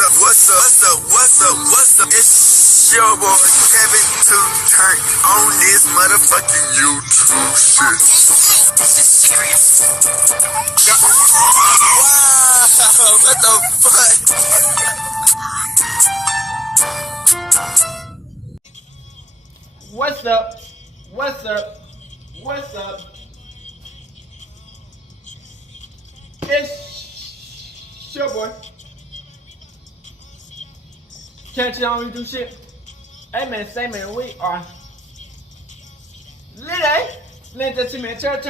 What's up? It's your boy Havin to turn on this motherfucking YouTube shit. This is serious. Wow, what the fuck? What's up? What's up? What's up? It's your boy. Can't you always do shit? Hey man, say man, we are lit, eh? Lit that man. Turn.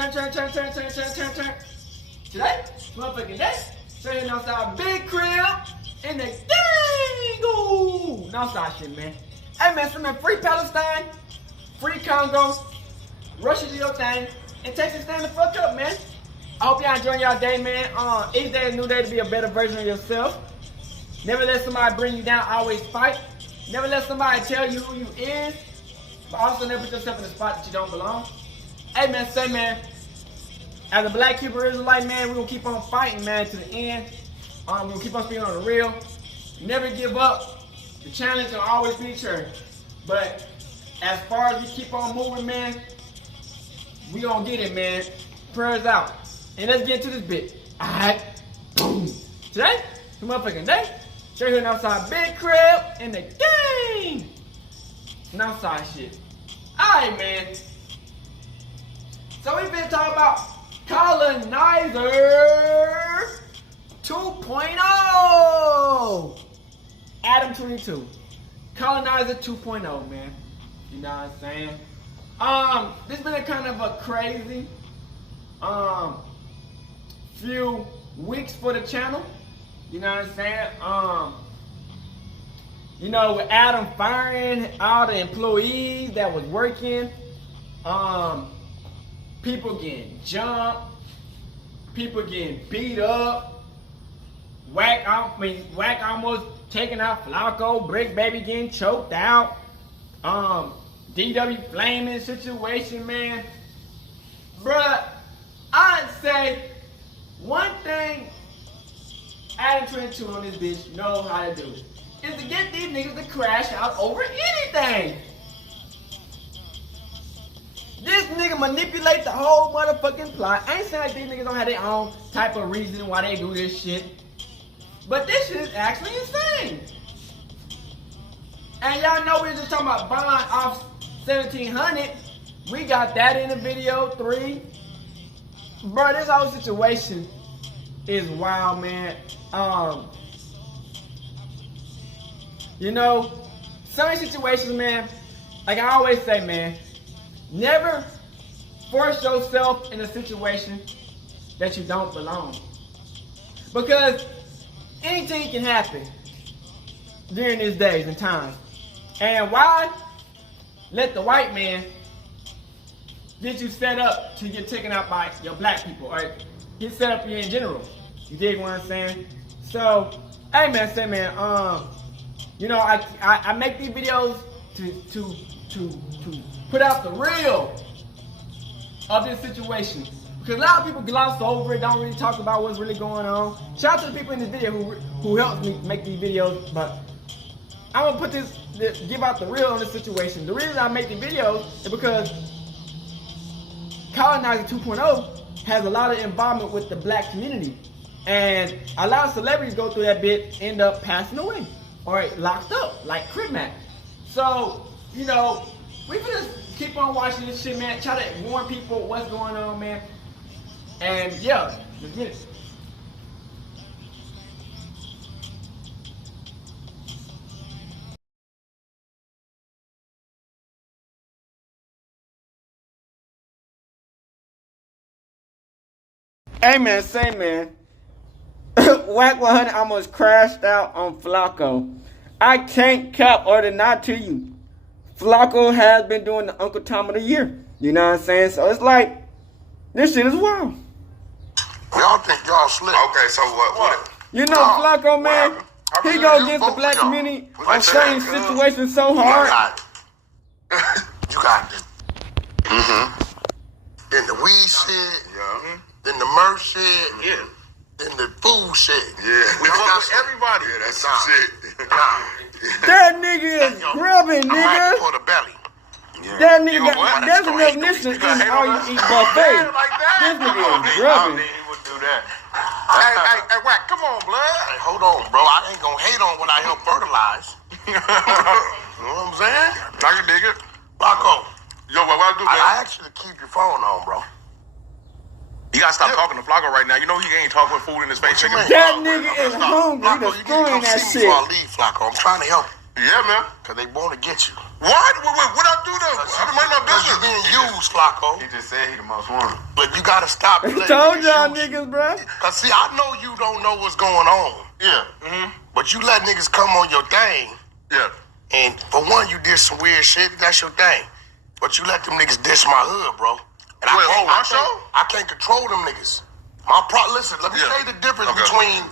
Today, motherfucking day. Straight outside, big crib in the gang. Ooh, outside shit, man. Hey man, some free Palestine, free Congo, Russia do your thing, and Texas stand the fuck up, man. I hope y'all enjoying y'all day, man. Each day is a new day to be a better version of yourself. Never let somebody bring you down, always fight. Never let somebody tell you who you is, but also never put yourself in a spot that you don't belong. Hey man, say man, as a black Hebrew Israelite, man, we're gonna keep on fighting, man, to the end. We're gonna keep on speaking on the real. Never give up. The challenge will always be church. But as far as we keep on moving, man, we gonna get it, man. Prayers out. And let's get into this bit. Alright. Boom. Today, the motherfucking day. Straight here outside, big crib in the game. And outside shit. Alright, man. So we've been talking about Colonizer 2.0. Adam 22. Colonizer 2.0, man. You know what I'm saying? This has been a kind of a crazy few weeks for the channel. You know what I'm saying? You know, with Adam firing all the employees that was working, people getting jumped, people getting beat up, Wack almost taking out Flacco, Bricc baby getting choked out, DW flaming situation, man. Bruh, I'd say one thing Adam 22 on this bitch know how to do is to get these niggas to crash out over anything. This nigga manipulate the whole motherfucking plot. I ain't saying like these niggas don't have their own type of reason why they do this shit, but this shit is actually insane. And y'all know we were just talking about bond off 1700. We got that in the video 3. Bro, this whole situation is wild, man. You know, some situations, man, like I always say, man, never force yourself in a situation that you don't belong. Because anything can happen during these days and times. And why let the white man get you set up to get taken out by your black people, or get set up here in general? You dig what I'm saying? So, hey man, say man, you know, I make these videos to put out the real of this situation, because a lot of people gloss over it, don't really talk about what's really going on. Shout out to the people in this video who helped me make these videos, but I'm gonna give out the real on this situation. The reason I make these videos is because Colonizer 2.0 has a lot of involvement with the black community, and a lot of celebrities go through that bit, end up passing away or locked up, like Crip Mac. So, you know, we just keep on watching this shit, man. Try to warn people what's going on, man. And yeah, let's get it. Hey man, say man, Wack 100 almost crashed out on Flacco. I can't cap or deny to you, Flacco has been doing the Uncle Tom of the year. You know what I'm saying? So it's like, this shit is wild. Y'all think y'all slick. Okay, so what? You know Flacco, man, he go against the black community on certain situations so hard. You got this. Mm-hmm. Then the weed shit. Yeah. Then the merch shit. Yeah. than the food shit. Yeah. We fuck with everybody. Yeah, that's some shit. That nigga is grubbing, I'm right nigga. for the belly. That nigga You gonna got, what? that's You an gonna hate definition You gonna in hate all on you that? eat buffet. Like that? This nigga is I don't grubbing. think he would do that. Hey, Wack, come on, blood. Hey, hold on, bro. I ain't gonna hate on when I help fertilize. You know what I'm saying? I can dig it. Flacco, Yo, what I do, man? I asked you to keep your phone on, bro. You gotta stop talking to Flacco right now. You know he ain't talking with food in his face. What you mean? That nigga is hungry. Flacco, He you need to destroying come that see me shit. before I leave, Flacco. I'm trying to help you. Yeah, man. Because they want to get you. What? What I do though? I don't mind my Because you're business. being used, Flacco. He just said he the most wanted. But you got to stop. I told y'all niggas, bro. Because, see, I know you don't know what's going on. Yeah. But you let niggas come on your thing. Yeah. And for one, you did some weird shit. That's your thing. But you let them niggas dish my hood, bro. And Wait, on my show? I can't control them niggas. Listen, let me Yeah. tell you the difference Okay. between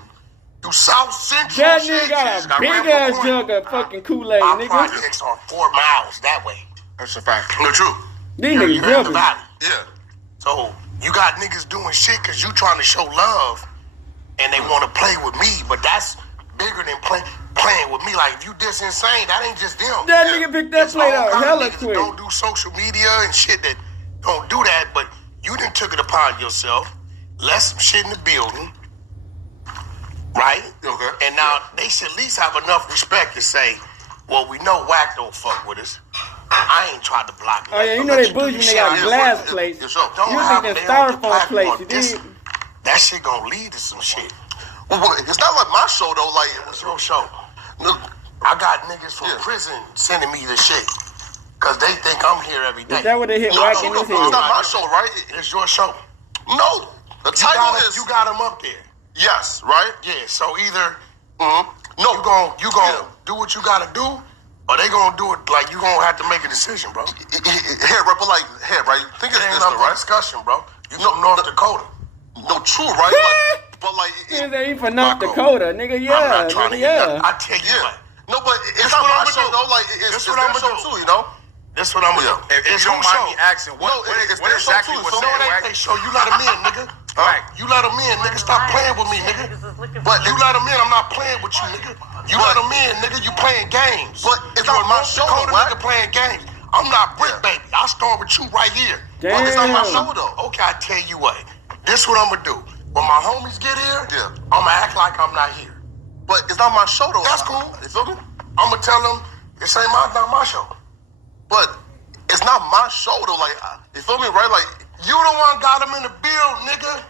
you South Central That shit. nigga got just a big Rambo ass Point. jug of fucking Kool-Aid, My nigga. projects are 4 miles that way. That's a fact. No, true. These You're niggas in the grubbing. valley. Yeah. So you got niggas doing shit because you trying to show love and they want to play with me, but that's bigger than playing with me. Like, if you this insane, that ain't just them. That nigga picked that There's plate all up kind of hella niggas that quick. don't do social media and shit that don't do that, but you done took it upon yourself, left some shit in the building, right? Okay. And now they should at least have enough respect to say, well, we know Wack don't fuck with us. I ain't tried to block Oh yeah, you nothing. know Let they do bougie your when they shit. got I glass just- plates. Yes, sir. Don't You have thinking them on the styrofoam platform. plates, you This- dig? That shit gonna lead to some shit. Well, it's not like my show though. Like It was your show. Look, I got niggas from prison sending me the shit. Cause they think I'm here every day. Is that what they hit no, Wack no, in no, his it's head? not my show, right? It's your show. No, the title is You got them up there. yes, right? Yeah, so either No, you gonna do what you gotta do, or they gonna do it like you gonna have to make a decision, bro. It Here, right? But like, here, right? Think of ain't this, up though, for right? discussion, bro. You from North Dakota. No, true, right? Like, but like, Niggas say he from North Flacco. Dakota, nigga. I'm Yeah, not trying to nigga, get yeah. I tell you yeah. what. No, but it's This not what my I'ma show do. though. Like, This it's what their I'ma show do. too, you know? This what I'm gonna do. If It's you your don't mind show. me asking, what it's what their show exactly too. was So said, no, it ain't Wack? their show. You let them in, nigga. Right. You let them in, nigga. Stop playing with me, nigga. But you let them in. I'm not playing with you, nigga. You let them in, nigga. You playing games. But it's you not a my North show, Dakota Wack. nigga playing games. I'm not Bricc, Yeah. baby. I start with you right here. Damn. But it's not my show though. Okay, I tell you what. This what I'm gonna do. When my homies get here, Yeah. I'm gonna act like I'm not here. But it's not my show though. That's cool. You feel me? I'm gonna tell them this ain't not my show. But it's not my show though. Like, you feel me, right? Like, You the one got them in the build, nigga.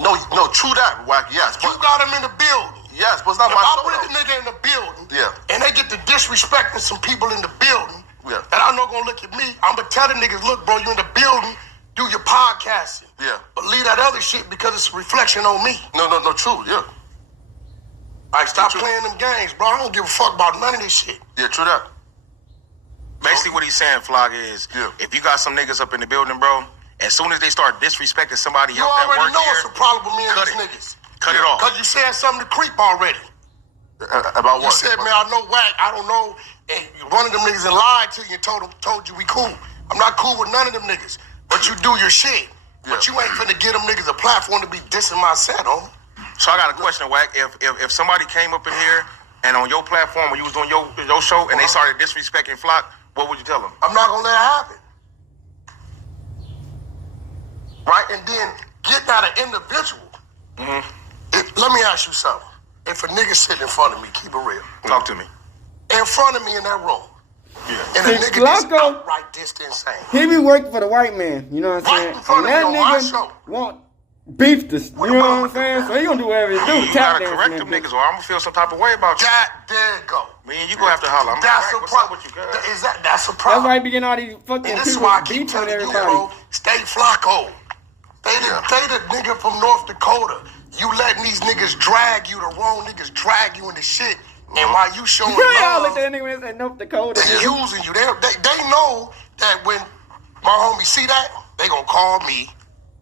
no, true that, Wack. Yes, You but got them in the building. yes, but it's not If my I show put a though. nigga in the building, Yeah. and they get to disrespecting some people in the building, Yeah. that I know gonna look at me, I'm gonna tell the niggas, look, bro, you in the building, do your podcasting. Yeah. But leave that other shit because it's a reflection on me. No, true. Yeah, Like, stop playing them games, bro. I don't give a fuck about none of this shit. yeah, true that. Basically, what he's saying, Flog, is Yeah. if you got some niggas up in the building, bro, as soon as they start disrespecting somebody You else that already work know here, it's a problem with me and cut these it. niggas. cut it off. Because you said something to creep already. About You what? said, man, I know Wack, I don't know. And one of them niggas and lied to you and told you we cool. I'm not cool with none of them niggas. But you do your shit. But you ain't finna give them niggas a platform to be dissing my set, homie. So I got a question, Wack. If somebody came up in here and on your platform when you was doing your show and they started disrespecting Flock, what would you tell them? I'm not gonna let it happen. Right? And then getting out an individual. Let me ask you something. If a nigga sitting in front of me, keep it real. Talk to me. In front of me in that room. Yeah. And a See, nigga that's Flacco- outright this insane. He be working for the white man, you know what I'm Right saying? in front And of me that on my nigga show. want beef this, you know what I'm saying? So he gonna do whatever he do. You Tap gotta dance correct in them that niggas, or I'm gonna feel some type of way about you. There you go. Me and you gonna have to holler. I'm That's a like, what's up problem. with you, guys? That's a That's problem. why he be getting all these fucking And this is people why I keep beefing with telling you, everybody. bro, stay Flacco. They the nigga from North Dakota. You letting these niggas drag you, the wrong niggas drag you into shit. And while you showing Y'all love, look at that nigga and say North Dakota. they using you. They know that when my homies see that, they gonna call me,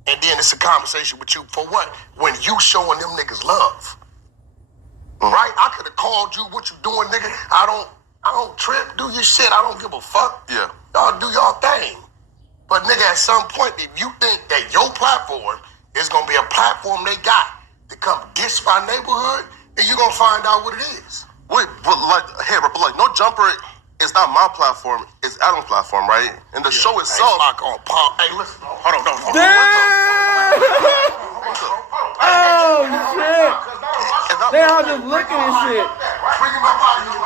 and then it's a conversation with you for what? When you showing them niggas love. Right? I could have called you, what you doing, nigga? I don't trip, do your shit. I don't give a fuck. Yeah. Y'all do y'all thing. But nigga, at some point, if you think that your platform is gonna be a platform they got to come diss my neighborhood, and you're gonna find out what it is. Wait, but like no jumper. It's not my platform. It's Adam's platform, right? And the show itself. Hey, Flacco, pump. Hey, listen. Hold on. Damn! Oh shit! They all just looking and shit. Bring him up out of here,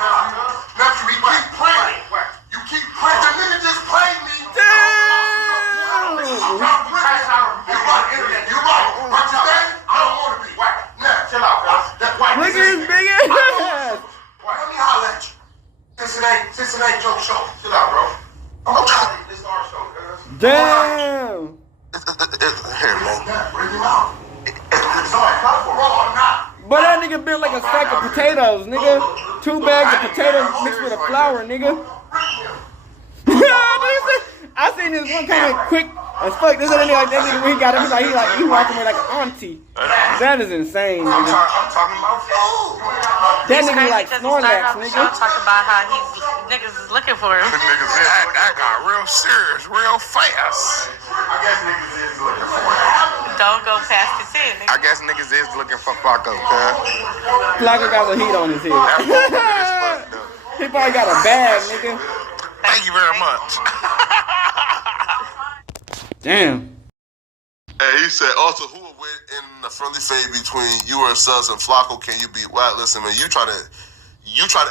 nephew. He keep praying. You keep praying. The nigga just played me. Damn! You're right. But today, I don't want to be. Now, chill out, guys. Look at his big ass. Let me holler at you. Since it ain't your show. Chill out, bro. I'm trying to. This is our show, guys. Damn! Here, man. Bring him out. It's all right. I'm not. But that nigga built like a sack of potatoes, nigga. 2 bags of potatoes mixed with a flour, nigga. I seen this one coming quick as fuck. This other nigga, like that nigga when he got him, he walking with like an auntie. That is insane, I'm nigga. talking about food. That nigga like Snorlax, nigga. Talking about how niggas is looking for him. That got real serious, real fast. I guess niggas is looking for it. Don't go past the 10. I guess niggas is looking for Flacco, cuz. Flacco got some heat on his That head. motherfucker is fucked up. He probably got a bag, nigga. Thank you very much. Damn. Hey, he said, also, who would win in a friendly fade between you or Sus and Flacco? Can you beat Wack? Listen, man, you try to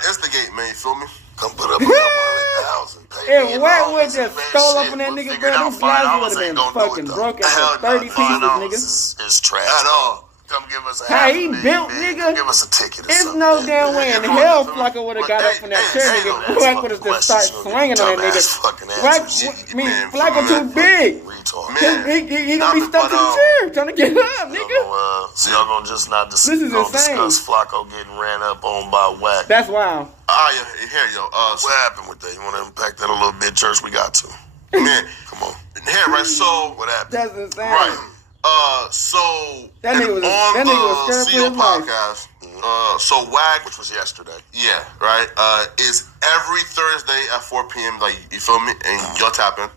instigate, man, you feel me? Come put up a couple $100,000. If Wack would just stole up on that nigga, bro, these guys would have been fucking broken for 30 pieces, nigga. It's trash. At all. Come give us a How he built, nigga. Give us a ticket or It's something. no damn way in hell Flacco would have got up from that chair, nigga. Wack would have just started swinging on that nigga. Wack, Flacco too big. He gonna be stuck to the chair trying to get up, nigga. So y'all gonna just not This is insane. discuss Flacco getting ran up on by Wack. That's wild. Yeah, here, yo. What happened with that? You want to unpack that a little bit, Church? We got to. Man, Come on. here, right, so, What happened? That's insane. right. So, That nigga was- on that nigga was the scared for CEO his life. podcast, so Wack, Which was yesterday. yeah, right, is every Thursday at 4 p.m., like, you feel me? And y'all tap in.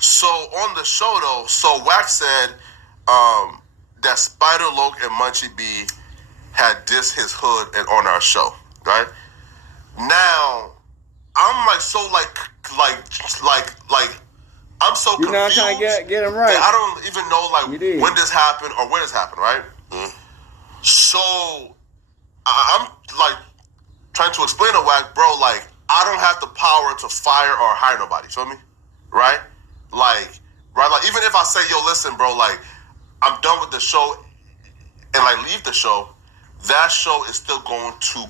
So, on the show, though, so Wack said that Spider Loke and Munchie B had dissed his hood and on our show, right? Now, I'm like, so, like, I'm so You know I'm confused. trying to get him right. I don't even know You did. like when this happened or when this happened, right? So I'm like trying to explain to Wack, bro, like I don't have the power to fire or hire nobody, feel me? Right? Like even if I say, yo, listen, bro, like I'm done with the show and like leave the show, that show is still going to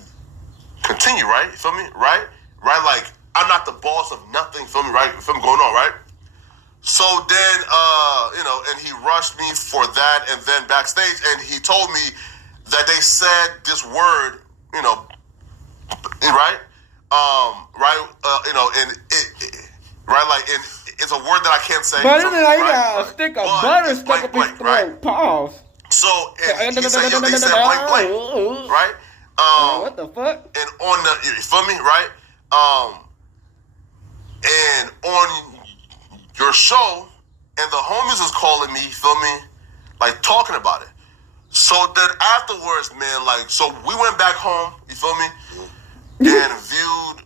continue, right? You feel me? Right? Like I'm not the boss of nothing, feel me, right? You feel me going on, right? So then, and he rushed me for that, and then backstage, and he told me that they said this word, right, and it's a word that I can't say. But so, it's like he right? got a stick of But butter it's stuck up blank, his blank, throat. Pause. So and he said, yo, they said blank, right? What the fuck? And on the, you feel me, right? And on your show, and the homies is calling me, you feel me, like talking about it. So then afterwards, man, like, so we went back home, you feel me, and viewed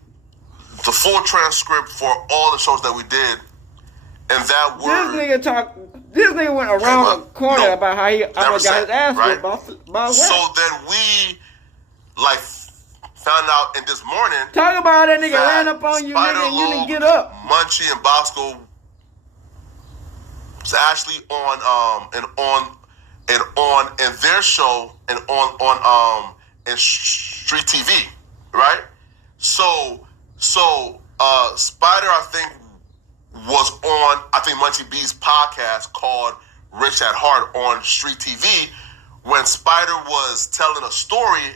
the full transcript for all the shows that we did, and that word. This nigga went around the corner No, about how he almost got his ass right? whipped by Wack. So then we, like, found out in this morning. Talk about that nigga ran up on you, Spider nigga, and you didn't Luke, get up. Munchie and Bosco was actually on their show and on Street TV, right? So Spider, I think, was on Munchie B's podcast called Rich at Heart on Street TV when Spider was telling a story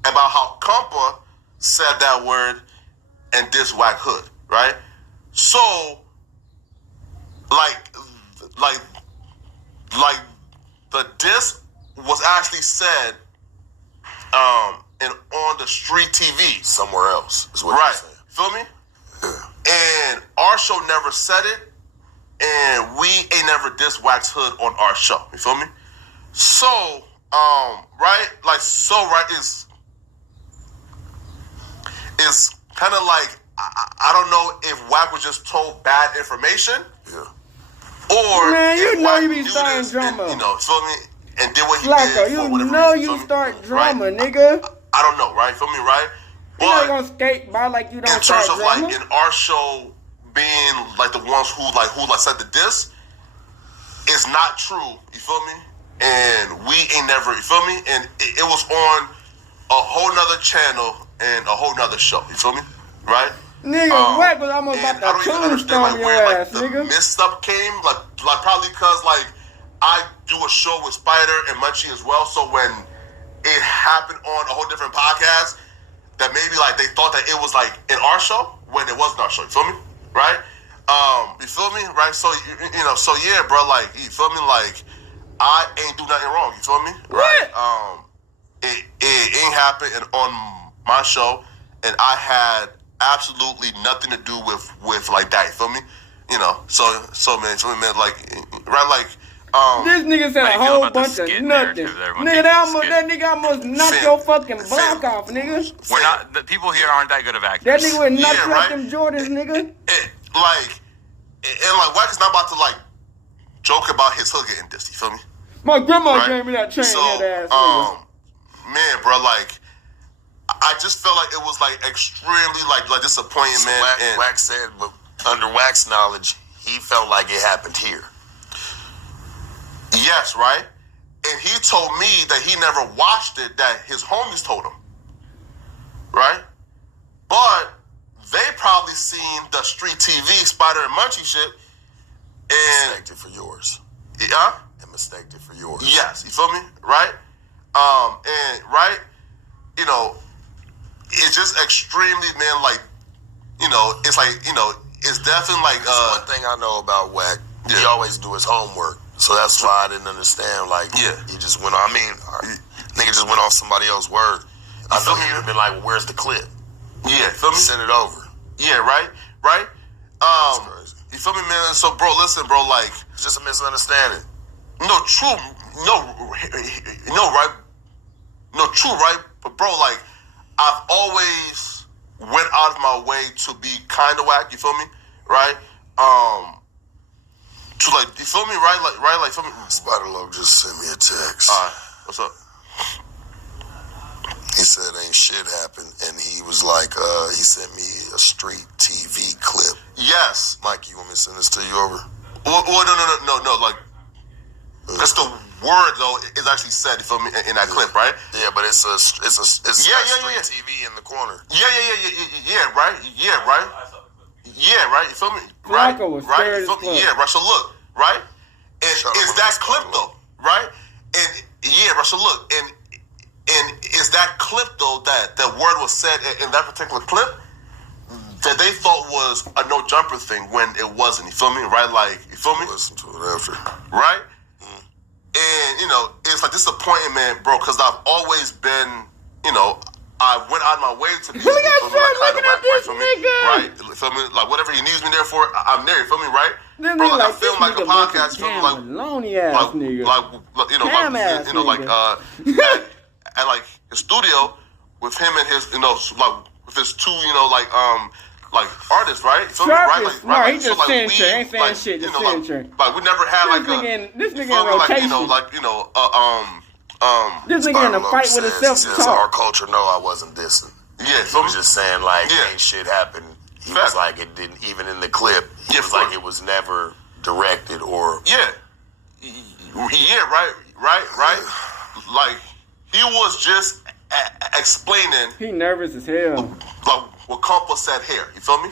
about how Compa said that word and diss Wack Hood, right? So, like the diss was actually said, and on the Street TV Somewhere else is what right? you're saying. Feel me? And our show never said it, and we ain't never dissed Wack's Hood on our show. You feel me? So right? Like, so, right, is kind of like, I don't know if Wack was just told bad information. Yeah. Or Man, you if know Wack you be knew starting this drama. And, feel me? And did what he Flacco, did you for whatever know reason, you feel me? start drama, Right? nigga. I don't know, right? Feel me, right? You not But gonna skate by like you don't in start terms of drama. like in our show being like the ones who said the diss, is not true. You feel me? And we ain't never. You feel me? And it was on a whole nother channel and a whole nother show. You feel me? Right? Nigga, Wack was almost And about I don't to even understand tombstone like your where like ass, the nigga. misstep came. Like probably because like I do a show with Spider and Munchie as well. So when it happened on a whole different podcast, that maybe like they thought that it was like in our show when it wasn't our show. You feel me? Right? You feel me? Right? So you know, so yeah, bro. Like you feel me? Like I ain't do nothing wrong. You feel me? Right? It ain't happened on my show, and I had absolutely nothing to do with like that. You feel me? You know. So man, like right, like. This nigga said How a you feel whole about the bunch of skit nothing. narrative that everyone Nigga, thinks is a that skit? nigga almost knocked Fam. your fucking block Fam. off, nigga. We're not. The people here aren't that good of actors. That nigga would knock Yeah, you out right? them Jordans, nigga. Like Wack is not about to like joke about his hood getting dissed. You feel me? My grandma Right? gave me that chain So, head ass nigga. man, bro, like I just felt like it was like extremely like disappointing, So man. And Wack said, but under Wack's knowledge, he felt like it happened here. yes, right. And he told me that he never watched it. That his homies told him, right? But they probably seen the street TV Spider and Munchie shit, and Mistaked it for yours. yeah. And mistaked it for yours. Yes, you feel me? Right? And right, you know, it's just extremely, man, like, you know, it's like, you know, it's definitely like One thing I know about Wack, he Yeah. always do his homework. So that's why I didn't understand. Like, Yeah. he just went on. I mean, nigga just went off somebody else's word. I know he'd have been like, well, where's the clip? yeah, feel me? Send it over. Yeah, right? Right? crazy. You feel me, man? So bro, listen, bro, like It's just a misunderstanding. no true right? But bro, like I've always went out of my way to be kind of Wack, you feel me? Right? To like, you feel me? Right, like feel me? Spider Loc just sent me a text. Alright, what's up? He said ain't shit happened, and he was like, he sent me a street TV clip. Yes. Mike, you want me to send this to you over? Well, no, like that's the word though is actually said, you feel me, in that clip, right? Yeah, but it's Yeah. street TV in the corner. Yeah, right? Yeah, right? Yeah, right? You feel me? Right? Flacco was Right? scared You feel as me? fuck. Yeah, right. So look, right? And Shut up is on that this clip phone. though, right? And yeah, right. So look, and is that clip though that word was said in that particular clip that they thought was a no jumper thing when it wasn't? You feel me? Right? Like you feel me? Listen to it after. Right? And, you know, it's like disappointing, man, bro, because I've always been, you know, I went out of my way to be Look at feel me, Sean like, looking kinda at this feel me? nigga. Right? You feel me? Like, whatever he needs me there for, I'm there, you feel me, right? This Bro, nigga like, I like feel this like a nigga bunch podcast, of feel me, Cam like, Maloney ass nigga. like, you know, Cam like, ass you know, like, nigga. at like, his studio with him and his, you know, like, with his two, you know, like artists, right? Feel me? Sharp Right? is Like, smart. right? He just saying shit. Ain't saying shit, just saying shit. Like, we never had, This like, nigga in you feel me? Like, you know, rotation. like, you know, This nigga in a Spider Loc fight with says- himself says to our talk. culture know I wasn't dissing. yeah, He feel me? was just saying like Yeah. ain't shit happened. He Fact. was like it didn't even in the clip. He Yeah, was fuck. like it was never directed or Yeah. Yeah, right. Like, he was just explaining, He nervous as hell. like, what Compa said here. You feel me?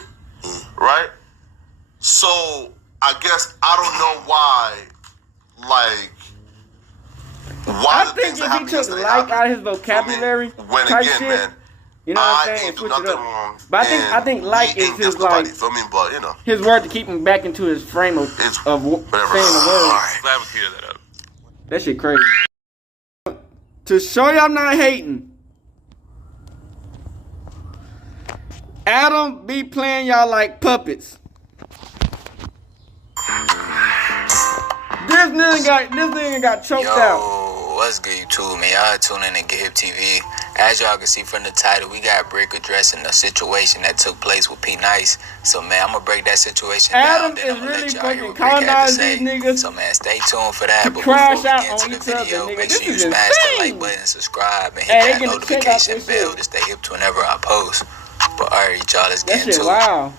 Right? So, I guess, I don't know why, like, why I the think things that if he happened took yesterday like happened. out of his You feel me? vocabulary When type again, shit, man, you know what I'm I saying? ain't do Switch it nothing up. wrong. But I and think like we is ain't his dissed nobody, like feel me? But, you know, his word to keep him back into his frame of it's saying whatever. the word. Alright. Glad we cleared that up. That shit crazy. To show you I'm not hating, Adam be playing y'all like puppets. This nigga got choked out. What's good, YouTube, man? Y'all tune in to Get Hip TV. As y'all can see from the title, we got Bricc addressing the situation that took place with P Nice. So, man, I'm gonna break that situation Adam down. Then I'm is gonna really let y'all hear fucking what Bricc had to colonizing say. these niggas So, man, stay tuned for that. to But before crash we out get on into the each other, video, nigga. make This sure you is smash that insane. like button, subscribe, and hit Hey, they that gonna check out notification this bell shit. to stay hip to whenever I post. But alright, y'all, let's That get shit into it. wow.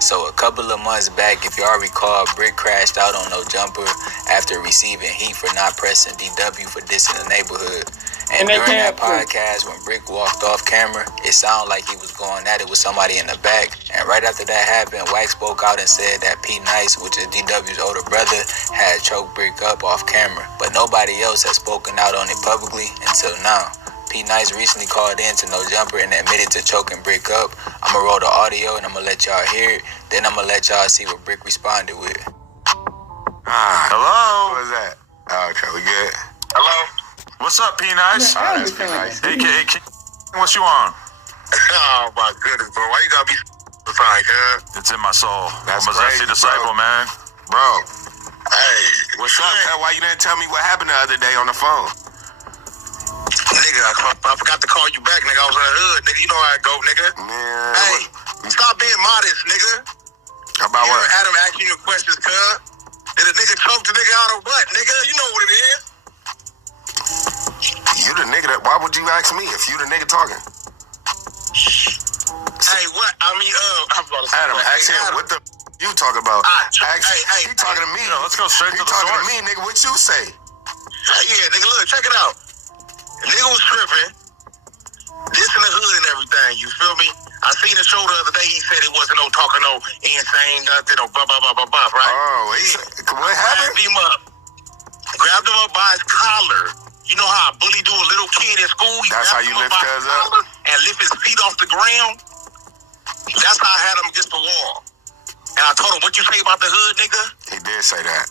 So a couple of months back, if y'all recall, Bricc crashed out on No Jumper after receiving heat for not pressing DW for dissing the neighborhood. And they during that canceled. podcast, when Bricc walked off camera, it sounded like he was going at it with somebody in the back. And right after that happened, Wack spoke out and said that P Nice, which is DW's older brother, had choked Bricc up off camera. But nobody else has spoken out on it publicly until now. P Nice recently called in to No Jumper and admitted to choking Bricc up. I'm gonna roll the audio and I'm gonna let y'all hear it. Then I'm gonna let y'all see what Bricc responded with. Hello? What is that? Okay, we good. Hello? What's up, P Nice? Man, Adam that's be sound like P. a Hey, what you on? Oh my goodness, bro. Why you gotta be fine, cuz? It's in my soul. That's I'm a crazy, zesty disciple, bro. man. Bro, Hey, what's up, man? Why you didn't tell me what happened the other day on the phone? nigga, I forgot to call you back, nigga. I was in the hood, nigga. You know how it go, nigga. Man, Hey, stop being modest, nigga. about You what? heard Adam asking you questions, cuz. Did a nigga choke the nigga out or what, nigga? You know what it is. You the nigga that, why would you ask me if you the nigga talking? Hey, what? I mean, I'm about to say, Adam, ask him, what the you talk about? Hey, he talking to me. Yeah, let's go straight He to the talking source. to me, nigga, what you say? Yeah, nigga, look, check it out. The nigga was tripping. This in the hood and everything, you feel me? I seen the show the other day, he said it wasn't no talking, no insane, nothing, no blah, blah, blah, blah, blah, right? Oh, what happened? Grabbed him up by his collar. You know how a bully do a little kid in school? He That's how grabbed you him lift by his cuz up? collar and lift his feet off the ground. That's how I had him against the wall. And I told him, what you say about the hood, nigga? He did say that.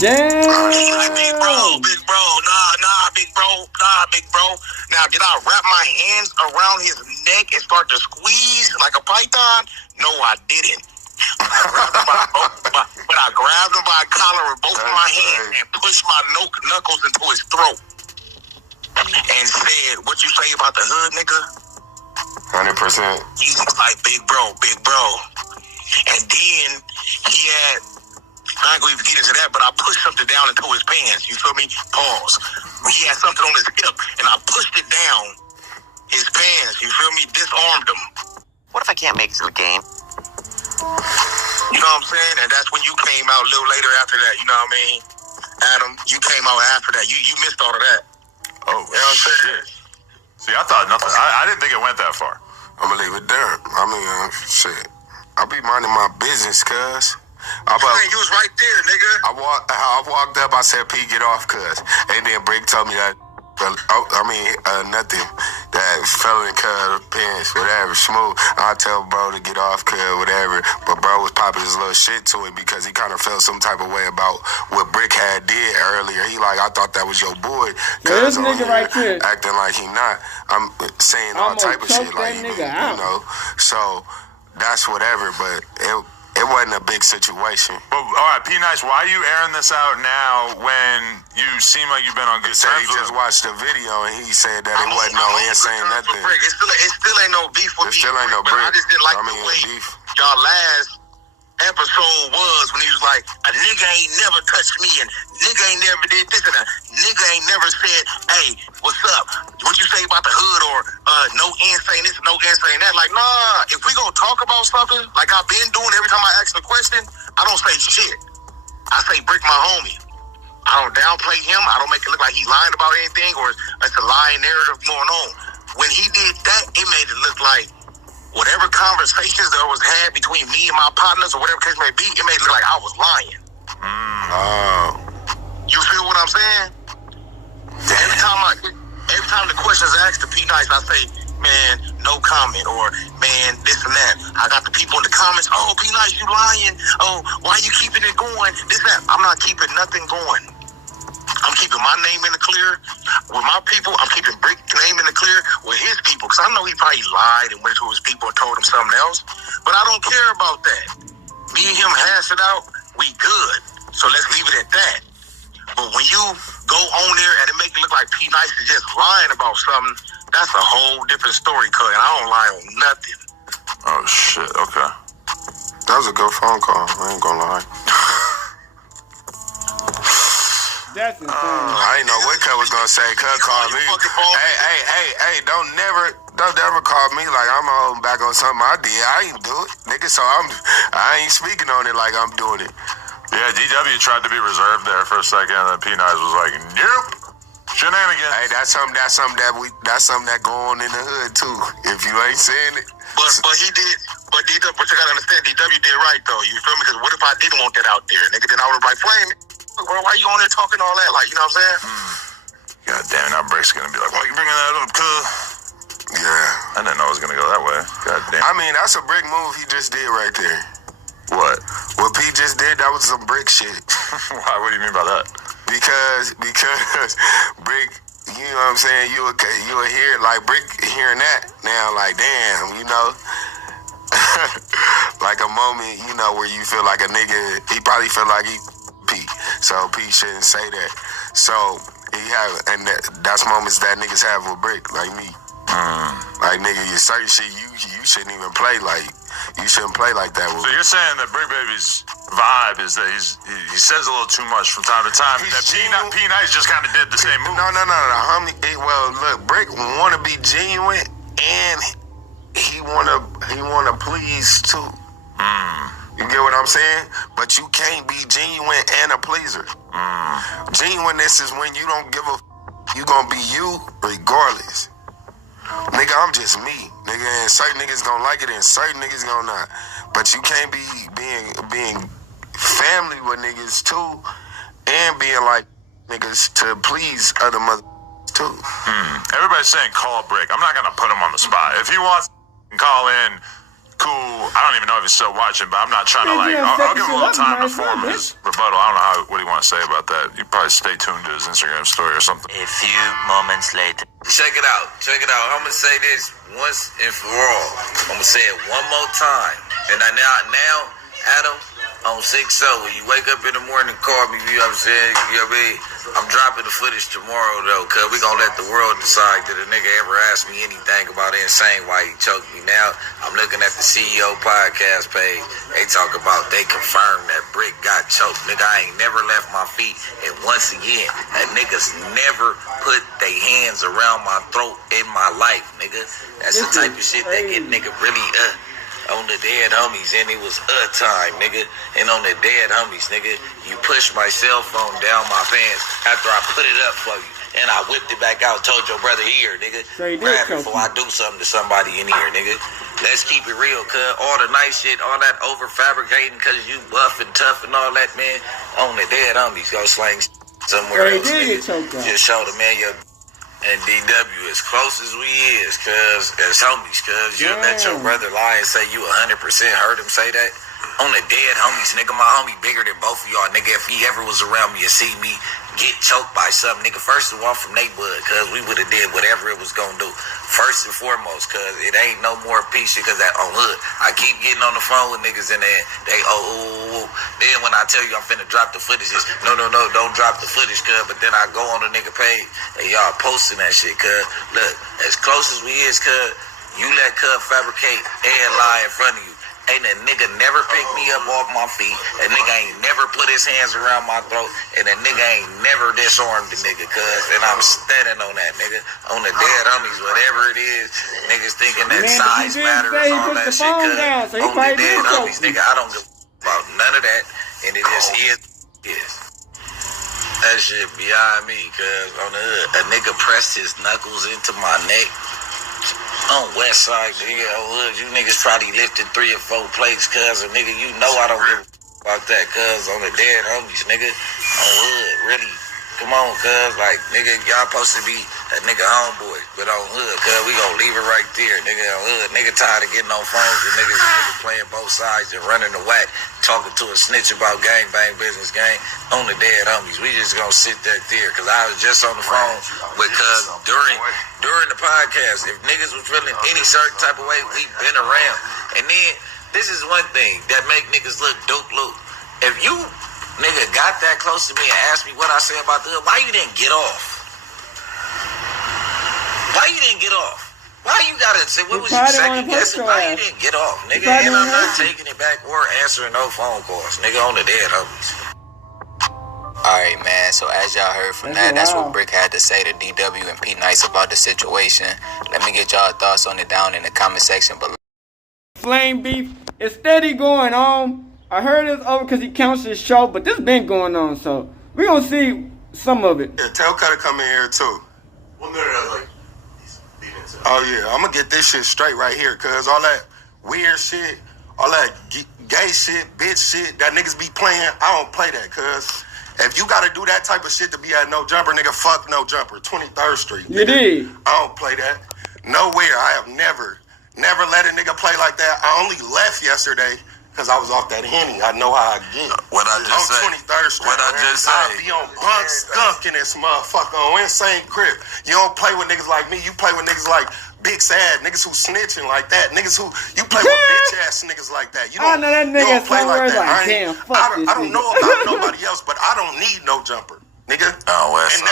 damn. He's like, big bro, nah, big bro. Now, did I wrap my hands around his neck and start to squeeze like a python? No, I didn't. But I grabbed him by a collar with both of my hands and pushed my knuckles into his throat. And said, what you say about the hood, nigga? 100%. He's like, big bro. And then he had, I ain't gonna even get into that, but I pushed something down into his pants. You feel me? Pause. He had something on his hip, and I pushed it down his pants. You feel me? Disarmed him. What if I can't make it to the game? You know what I'm saying? And that's when you came out a little later after that. You know what I mean? Adam, you came out after that. You missed all of that. Oh, You know what I'm saying? See, I thought nothing. I didn't think it went that far. I'm gonna leave it there. I mean, shit. I be minding my business, cuz. Man, you was right there, nigga. I walked up, I said, P, get off, cuz. And then Bricc told me that, nothing. That fell in cuz pants, whatever, smooth. I tell bro to get off, cuz, whatever. But bro was popping his little shit to it because he kind of felt some type of way about what Bricc had did earlier. He like, I thought that was your boy. Yeah, this Cuz nigga right here acting like he not. I'm saying all almost type of shit choked like, that nigga out. you know. So that's whatever, but it wasn't a big situation. But all right, P Nice, why are you airing this out now when you seem like you've been on good Said terms he with just him? watched the video and he said that it wasn't no insane nothing. It still ain't no beef with It still ain't no but I Bricc. just didn't like I mean, the way beef. y'all last episode was when he was like, a nigga ain't never touched me and nigga ain't never did this and a nigga ain't never said, hey, what's up? What you say about the hood or no insane this, no insane that? Like, nah, if we gonna talk about something like I've been doing every time I ask the question, I don't say shit. I say Bricc my homie. I don't downplay him. I don't make it look like he's lying about anything or it's a lying narrative going on. When he did that, it made it look like whatever conversations there was had between me and my partners or whatever case may be, it made it look like I was lying. You feel what I'm saying? Every time the question's asked to P Nice, I say, man, no comment, or man, this and that. I got the people in the comments, oh, P Nice, you lying. Oh, why you keeping it going? This, that. I'm not keeping nothing going. I'm keeping my name in the clear with my people. I'm keeping Brick's name in the clear with his people, because I know he probably lied and went to his people and told him something else. But I don't care about that. Me and him hash it out. We good. So let's leave it at that. But when you go on there and it make it look like P Nice is just lying about something, that's a whole different story, cuz. And I don't lie on nothing. Oh, shit. Okay. That was a good phone call. I ain't gonna lie. That's insane. I ain't know what Cuz was gonna say. Cuz called me. Hey, don't ever call me like I'm holding back on something I did. I ain't do it, nigga. So I ain't speaking on it like I'm doing it. Yeah, DW tried to be reserved there for a second, and then P-Nice was like, nope, shenanigans. Hey, that's something that go on in the hood too. If you ain't saying it. But he did. But DW, but you gotta understand, DW did right though. You feel me? Because what if I didn't want that out there, nigga? Then I would have like, flame, bro. Why you on there talking all that? Like, you know what I'm saying? God damn it, now Brick's gonna be like, why you bringing that up, cuz? Yeah. I didn't know it was gonna go that way. God damn. I mean, that's a Bricc move he just did right there. What? What P just did, that was some Bricc shit. Why? What do you mean by that? Because Bricc, you know what I'm saying, you will hear, like, Bricc hearing that now, like, damn, you know, like a moment, you know, where you feel like a nigga, he probably feel like he P, so P shouldn't say that. So, and that's moments that niggas have with Bricc, like me. Like, nigga, you certain shit you shouldn't even play like. You shouldn't play like that. So you're saying that Bricc Baby's vibe is that he says a little too much from time to time. That P-Nice just kind of did the same move. No. Well, look, Bricc want to be genuine and he wanna please too. You get what I'm saying? But you can't be genuine and a pleaser. Genuineness is when you don't give a. You gonna be you regardless. Nigga, I'm just me, nigga, and certain niggas gonna like it and certain niggas gonna not. But you can't be being family with niggas too and being like niggas to please other mother too. Everybody's saying call Bricc. I'm not gonna put him on the spot. If he wants to call in, cool. I don't even know if he's still watching, but I'm not trying to like. I'll give him a little time to form his rebuttal. I don't know what he wants to say about that. You probably stay tuned to his Instagram story or something. A few moments later. Check it out. I'm gonna say this once and for all. I'm gonna say it one more time. And now, Adam, on 6-0, when you wake up in the morning, call me. You know what I'm saying? You know what I mean? I'm dropping the footage tomorrow though, cause we gonna let the world decide that a nigga ever asked me anything about Insane why he choked me. Now I'm looking at the CEO podcast page. They talk about they confirmed that Bricc got choked. Nigga, I ain't never left my feet. And once again, that niggas never put their hands around my throat in my life, nigga. That's the type of shit that get nigga really on the dead homies, and it was time, nigga. And on the dead homies, nigga, you pushed my cell phone down my pants after I put it up for you, and I whipped it back out, told your brother here, nigga, grab it before I do something to somebody in here, nigga. Let's keep it real, cuz. All the nice shit, all that over fabricating cause you buff and tough and all that, man, on the dead homies, go slang somewhere else, nigga. Just show the man your and DW as close as we is, cuz, as homies, cuz you let your brother lie and say you 100% heard him say that. On the dead homies, nigga, my homie bigger than both of y'all, nigga. If he ever was around me and see me get choked by something, nigga, first of all, from they bud, cuz we would have did whatever it was gonna do. First and foremost, cuz it ain't no more peace shit, cuz that on hood. I keep getting on the phone with niggas and they then when I tell you I'm finna drop the footage, it's no, don't drop the footage, cuz. But then I go on the nigga page and y'all posting that shit, cuz. Look, as close as we is, cuz, you let cuz fabricate and lie in front of you. Ain't a nigga never picked me up off my feet. A nigga ain't never put his hands around my throat. And a nigga ain't never disarmed the nigga, cuz. And I'm standing on that, nigga. On the dead homies, whatever it is. Niggas thinking that size matters, all that shit, cuz. On the dead homies, nigga, I don't give about none of that. And it just is. That shit beyond me, cuz. On the hood, a nigga pressed his knuckles into my neck. On West Side, nigga, on hood, you niggas probably lifted 3 or 4 plates, cuz, and nigga, you know I don't give a about that, cuz, on the dead homies, nigga, on hood, really, come on, cuz, like, nigga, y'all supposed to be a nigga homeboy, but on hood, cuz, we gon' leave it right there, nigga, on hood, nigga tired of getting on phones with niggas playing both sides and running the whack, talking to a snitch about gangbang business, gang, on the dead homies, we just gonna sit there, cuz I was just on the phone with cuz during the podcast, if niggas was feeling any certain type of way, we been around. And then, this is one thing that make niggas look dope. If you nigga got that close to me and asked me what I said about the hood, why you didn't get off? Why you didn't get off? Why you gotta say, what was you second guessing? Why you didn't get off, nigga? And I'm not taking it back or answering no phone calls, nigga, on the dead homies. Alright, man, so as y'all heard from that's what Bricc had to say to DW and P Nice about the situation. Let me get y'all thoughts on it down in the comment section below. Flame beef is steady going on. I heard it's over because he counts his show, but this been going on, so we gonna see some of it. Yeah, tell Cutter come in here too. One minute, like, oh yeah, I'm gonna get this shit straight right here, cause all that weird shit, all that gay shit, bitch shit that niggas be playing, I don't play that, cause if you gotta do that type of shit to be at No Jumper, nigga, fuck No Jumper, 23rd Street. You did. I don't play that. Nowhere. I have never let a nigga play like that. I only left yesterday because I was off that Henny. I know how I get. What I just say. On 23rd Street. What I just say. I be on bunk skunk in this motherfucker on Insane Crip. You don't play with niggas like me. You play with niggas like Big Sad, niggas who snitching like that. Niggas who, you play with bitch ass niggas like that. You don't, know that nigga you don't play like that. Damn, fuck I don't know about nobody else, but I don't need No Jumper. Nigga, and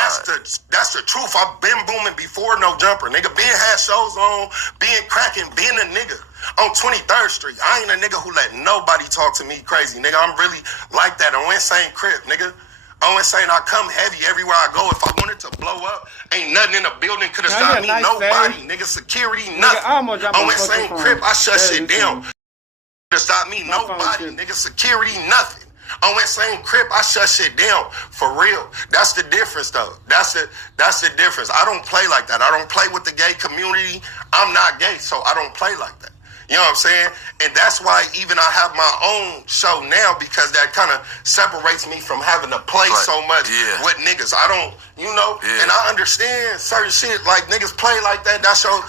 that's the truth. I've been booming before No Jumper. Nigga, been had shows on, been cracking, been a nigga on 23rd Street. I ain't a nigga who let nobody talk to me crazy. Nigga, I'm really like that on Insane Crip, nigga. On Insane, I come heavy everywhere I go. If I wanted to blow up, ain't nothing in the building could have stopped me. Nobody, nigga, security, nothing. On Insane Crip, I shut shit down. To stop me, nobody, nigga, security, nothing. On Insane Crip, I shut shit down for real. That's the difference, though. That's the difference. I don't play like that. I don't play with the gay community. I'm not gay, so I don't play like that. You know what I'm saying? And that's why even I have my own show now, because that kind of separates me from having to play so much with niggas. I don't, you know, and I understand certain shit like niggas play like that. That's how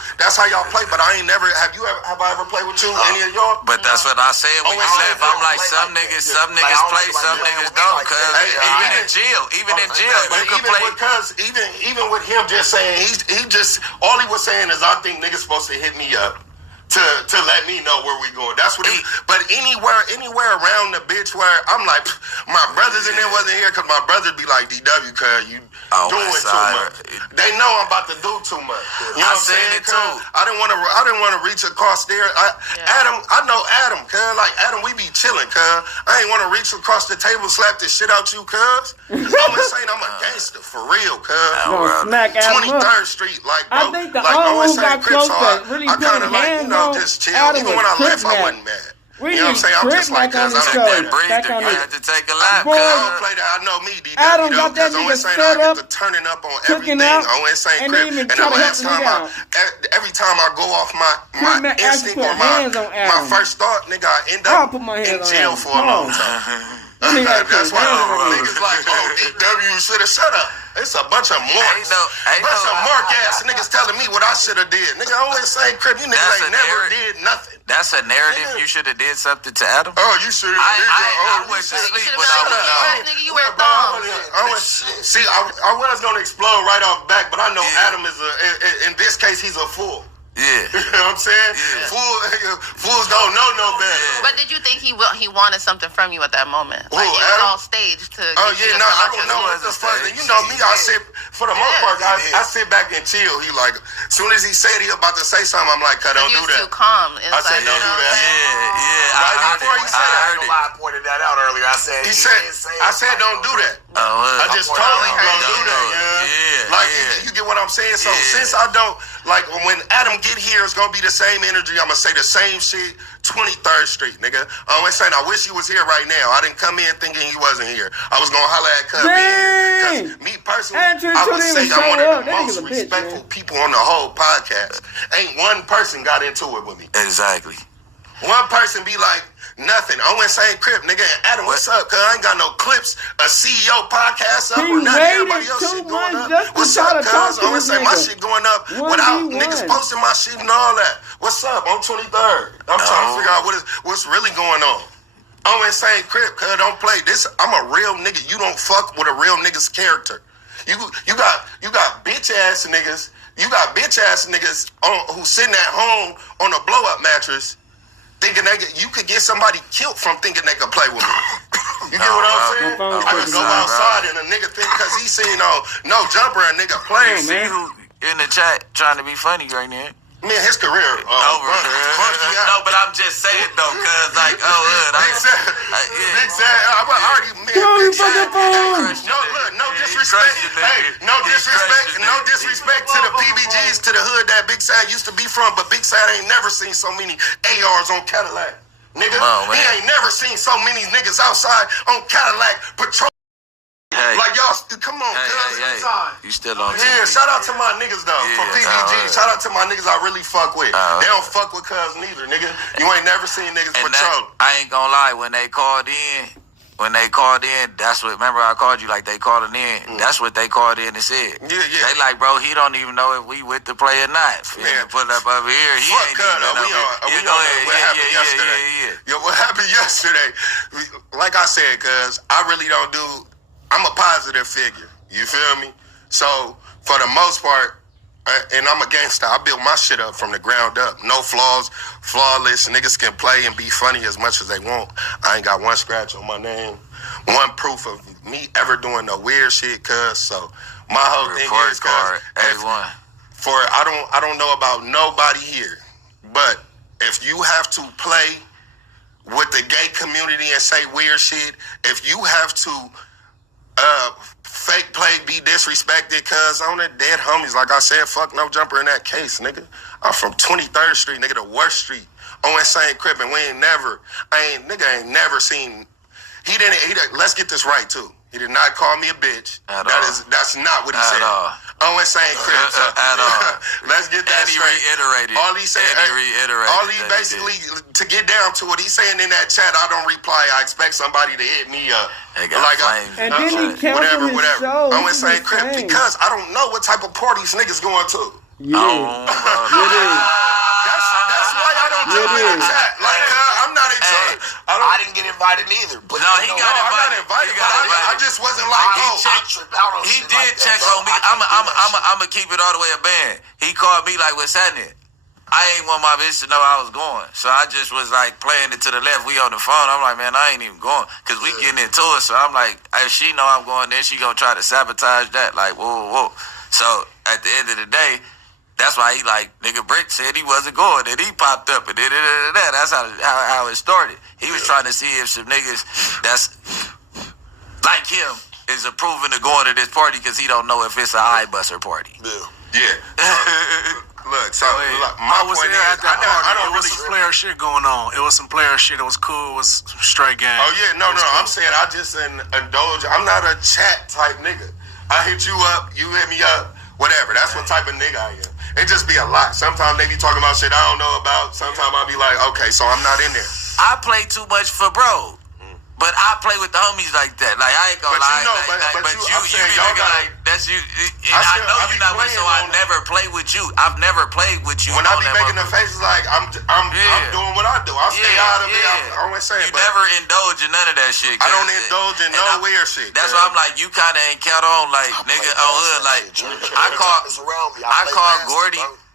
y'all play. But I ain't never. Have I ever played with you? Any of y'all? But that's what I said when you left. I'm like, some niggas play, some niggas don't. Cause even in jail, you can play. Because even with him just saying he just all he was saying is I think niggas supposed to hit me up. To let me know where we going. That's what he. But anywhere around the bitch where I'm like, my brothers in there wasn't here because my brothers be like, DW, cuz you doing too much. They know I'm about to do too much. You know what I'm saying? It too. I didn't want to reach across there. Adam, I know Adam, cuz like Adam, we be chilling, cuz I ain't want to reach across the table, slap the shit out you, cuz. I'm saying I'm a gangster for real, cuz. 23rd Street, like bro, I think the only one got close to really I kind of like, you know, just chill. Even when I left, I wasn't mad. You know what I'm saying? I'm just like, cuz I don't play that. You had to take a lap, I don't play that. I know me, DW. Adam got that nigga set up, I get to turning up on everything on Insane Crip. And the last time every time I go off my instinct or my first thought, nigga, I end up in jail for a long time. That's why niggas like, DW should have shut up. It's a bunch of marks. Bunch of mark ass niggas telling me what I should have did. Nigga, I always say, Crip, you niggas ain't never did nothing. That's a narrative. You should have did something to Adam. Oh, you should have. I went to sleep when I was young. Nigga, you wear thongs. See, I was gonna explode right off back, but I know Adam is in this case, he's a fool. Yeah. You know what I'm saying? Yeah. Fools don't know no better. Yeah. But did you think he wanted something from you at that moment? Like it was all staged to I don't know. It's the first thing. You know me, I sit, for the most part, I sit back and chill. He like, as soon as he said he about to say something, I'm like, don't do that. He was too calm. I said, don't do that. Yeah. Right before he said that. I pointed that out earlier. I said, don't do that. I just told him, don't do that. Yeah. Like, you get what I'm saying? So since I don't, like, when Adam get here, it's gonna be the same energy. I'm gonna say the same shit. 23rd Street, nigga. I'm saying I wish he was here right now. I didn't come in thinking he wasn't here. I was gonna holler at Cub here. Because me personally, I would say I'm one of the most respectful people on the whole podcast. Ain't one person got into it with me. Exactly. One person be like, nothing. I went Insane Crip, nigga. Adam, what's up? Cause I ain't got no clips, a CEO podcast up or nothing. Everybody else shit going up. What's up, cuz? I went say my shit going up without niggas posting my shit and all that. What's up on 23rd? I'm trying to figure out what's really going on. I'm Insane Crip, cuz don't play this. I'm a real nigga. You don't fuck with a real nigga's character. You got bitch ass niggas. You got bitch ass niggas who sitting at home on a blow up mattress. Thinking you could get somebody killed from thinking they could play with me. You get what I'm saying? I can go outside and a nigga think because he seen no jumper, a nigga playing. You see who in the chat trying to be funny right now? Man, his career over. No, but I'm just saying though, cause like, Big Sad. I already man. Big Sad. No disrespect. Hey, no disrespect to the PBGs, to the hood that Big Sad used to be from, but Big Sad ain't never seen so many ARs on Cadillac. Nigga, he ain't never seen so many niggas outside on Cadillac patrol. Hey. Like y'all, come on, hey. You still on? Yeah, shout out to my niggas though from PBG. Shout out to my niggas I really fuck with. They don't fuck with cuz neither, nigga. You ain't never seen niggas patrol. I ain't gonna lie, when they called in, that's what. Remember I called you like they calling in. That's what they called in and said. Yeah. They like, bro, he don't even know if we with the play or not. Man, put up over here. He fuck ain't even what happened yesterday. Yo, what happened yesterday? Like I said, cuz I really don't do. I'm a positive figure. You feel me? So, for the most part, and I'm a gangster, I build my shit up from the ground up. No flaws, flawless. Niggas can play and be funny as much as they want. I ain't got one scratch on my name. One proof of me ever doing no weird shit, cuz. So, my whole thing is, cuz, I don't know about nobody here, but if you have to play with the gay community and say weird shit, if you have to fake play, be disrespected, cuz on the dead homies, like I said, fuck no jumper in that case, nigga. I'm from 23rd Street, nigga, the worst street. On Insane Crip, and nigga ain't never seen, he didn't, let's get this right too. He did not call me a bitch. That's not what he said. On Insane Crip. At all. Let's get that straight. Reiterated. All he said, all he basically, to get down to what he's saying in that chat, I don't reply. I expect somebody to hit me up. And then he canceled his show. On Insane Crip, because I don't know what type of parties niggas going to. That's why I don't do it in chat. Like, I'm not in charge. I didn't get invited either. But I got invited. I just wasn't like, he did check on me. I'ma keep it all the way a band. He called me like, what's happening? I ain't want my bitch to know I was going. So I just was like playing it to the left. We on the phone. I'm like, man, I ain't even going. Because we getting into it. So I'm like, if she know I'm going, then she going to try to sabotage that. Like, whoa. So at the end of the day, that's why he like, nigga, Bricc said he wasn't going. And he popped up and da-da-da-da-da. That's how it started. He was trying to see if some niggas that's like him is approving of going to this party because he don't know if it's an eye-buster party. Yeah. Look, so my point is, I don't really some player shit going on. It was some player shit. It was cool. It was straight game. Oh yeah, no. Cool. I'm saying I just indulge. I'm not a chat type nigga. I hit you up, you hit me up, whatever. That's what type of nigga I am. It just be a lot. Sometimes they be talking about shit I don't know about. Sometimes I'll be like, okay, so I'm not in there. I play too much for bro. But I play with the homies like that. Like, I ain't gonna lie. But you be looking like, that's you. And I know you're not with, so I never play with you. I've never played with you. When I be making the faces like, I'm doing what I do. I stay out of it. I always say it. You never indulge in none of that shit. I don't indulge in no weird shit. That's why I'm like, you kind of ain't count on, like, nigga, on hood. Like,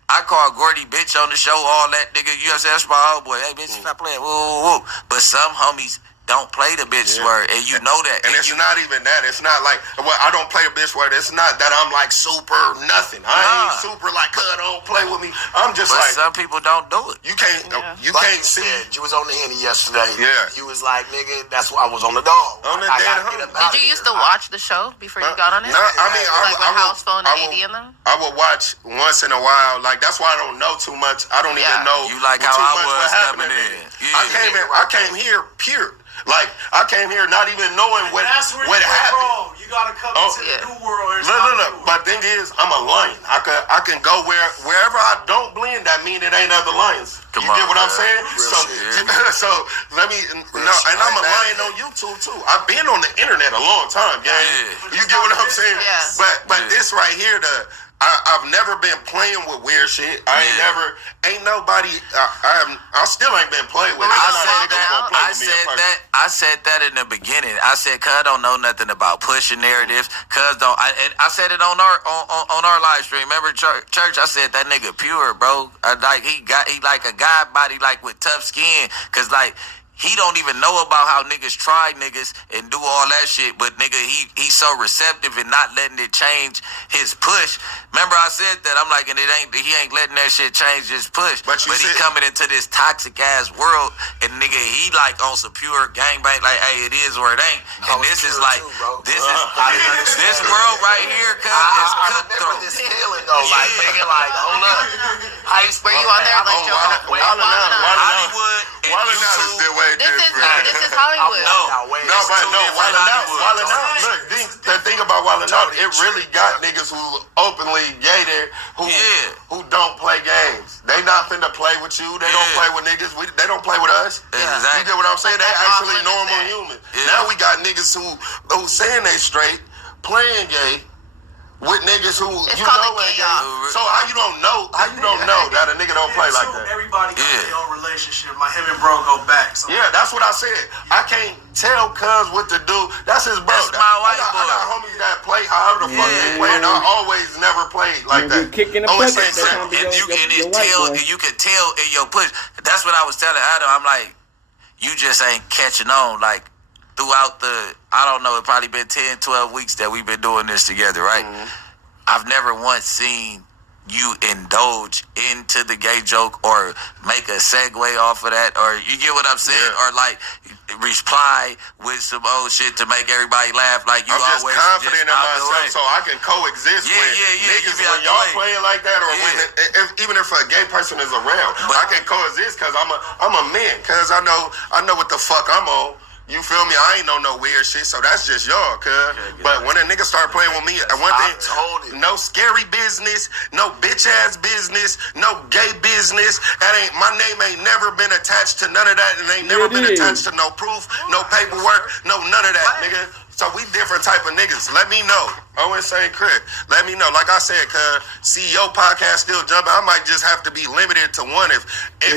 I call Gordy bitch on the show, all that, nigga. You know what I'm saying? That's my old boy. Hey, bitch, stop playing. Woo. But some homies don't play the bitch word, and you know that. And it's not even that. It's not like, well, I don't play a bitch word. It's not that I'm like super nothing. I ain't super like, don't play with me. I'm just but like. Some people don't do it. You can't. You like can't see. You was on the Henny yesterday. Yeah. You was like, nigga, that's why I was on the dog. On the dead homie. Did you used to watch the show before you got on it? No, I mean, like with House Phone and AD in them? I would watch once in a while. Like, that's why I don't know too much. I don't even know. You like how I was coming in. I came here pure. Like, I came here not even knowing what happened. You gotta come into the new world. Look. But thing is, I'm a lion. I can go wherever I don't blend. That mean it ain't other lions. You get what I'm saying? So let me and I'm a lion on YouTube too. I've been on the internet a long time, gang. You get what I'm saying? Yeah. But this right here, I've never been playing with weird shit. Ain't nobody. I still ain't been playing with it. I said that in the beginning. I said, cuz don't know nothing about pushing narratives. Cuz don't. I said it on our live stream. Remember church? I said that nigga pure, bro. He like a guy body, like with tough skin. Cause like he don't even know about how niggas try niggas and do all that shit, but nigga, he's so receptive and not letting it change his push. Remember I said that, I'm like, and he ain't letting that shit change his push. But he coming into this toxic ass world, and nigga, he like on some pure gangbang, like, hey, it is or it ain't. And this is like, this world right here, cuz, is cutthroat. This healing though, like, nigga, like, hold up. Were you on there? Like, Hollywood and YouTube. This is Hollywood. Wildin' Out. Look, the thing about Wildin' Out, it really got niggas who openly gay there, who don't play games. They not finna play with you. They don't play with niggas. They don't play with us. Exactly. You get what I'm saying? They actually normal humans. Now we got niggas who saying they straight, playing gay, with niggas who it's you know ain't gay. So how you don't know that a nigga don't play like that? Everybody got their own relationship. My him and bro go back. So. Yeah, that's what I said. I can't tell cuz what to do. That's his bro. That's my white boy. I got homies that play however the fuck they play, and I always never played like that. Kicking the bucket. And you can tell in your push. That's what I was telling Adam. I'm like, you just ain't catching on. Like, throughout I don't know, it probably been 10, 12 weeks that we've been doing this together, right? Mm-hmm. I've never once seen you indulge into the gay joke or make a segue off of that, or you get what I'm saying, or like reply with some old shit to make everybody laugh. Like, you I'm always just confident in myself, so I can coexist with niggas when y'all playing like that, or when even if a gay person is around, I can coexist because I'm a man, because I know what the fuck I'm on. You feel me? I ain't know no weird shit, so that's just y'all, cuz. But when a nigga start playing with me, one thing, no scary business, no bitch-ass business, no gay business. My name ain't never been attached to none of that, and ain't never been attached to no proof, no paperwork, no none of that, nigga. So we different type of niggas. Let me know. Always say, Crip, let me know. Like I said, cuz, CEO podcast still jumping. I might just have to be limited to one if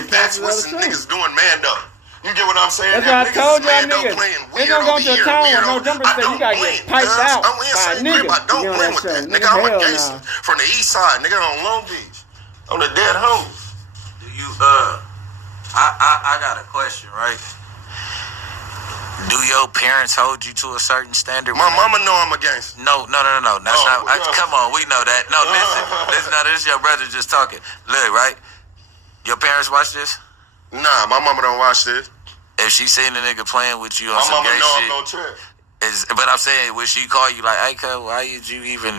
that's what some niggas doing, man, though. You get what I'm saying? That's what I told y'all niggas. They don't go to a town with no jumper say you gotta get piped out by a nigga. I don't blame with that. Nigga, I'm a gangster from the east side. Nigga, on Long Beach. On the dead homies. Do you, I got a question, right? Do your parents hold you to a certain standard? My mama know I'm a gangster. No. That's not, come on, we know that. No, listen, this is your brother just talking. Look, right? Your parents watch this? Nah, my mama don't watch this. If she seen a nigga playing with you on my some gay shit, I'm no trip. But I'm saying, would she call you like, hey, cuz, why did you even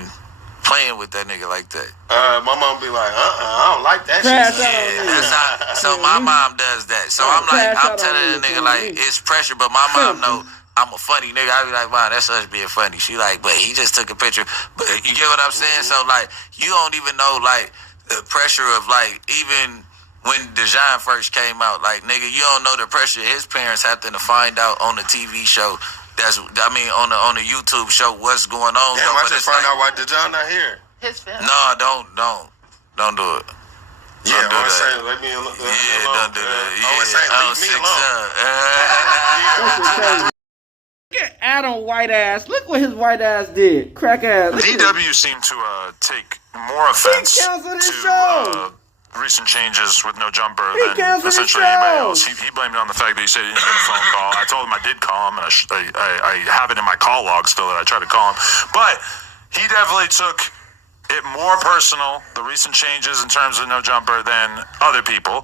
playing with that nigga like that? My mom be like, I don't like that shit. That's not, so my mom does that. So I'm like, I'm telling the nigga like, it's pressure, but my mom know I'm a funny nigga. I be like, wow, that's us being funny. She like, but he just took a picture. But you get what I'm saying? So like, you don't even know like the pressure of like, even when Dejan first came out, like, nigga, you don't know the pressure his parents have to find out on the TV show. On the YouTube show, what's going on. Damn, I just find out why Dejan not here. His film. No, don't do it. Yeah, don't do that. Say, let me alone. Don't do that. Leave me alone. Look at Adam white ass. Look what his white ass did. Crack ass. DW seemed to take more offense to recent changes with no jumper than essentially anybody else. He blamed it on the fact that he said he didn't get a phone call. I told him I did call him, and I have it in my call log still that I tried to call him. But he definitely took it more personal, the recent changes in terms of no jumper, than other people.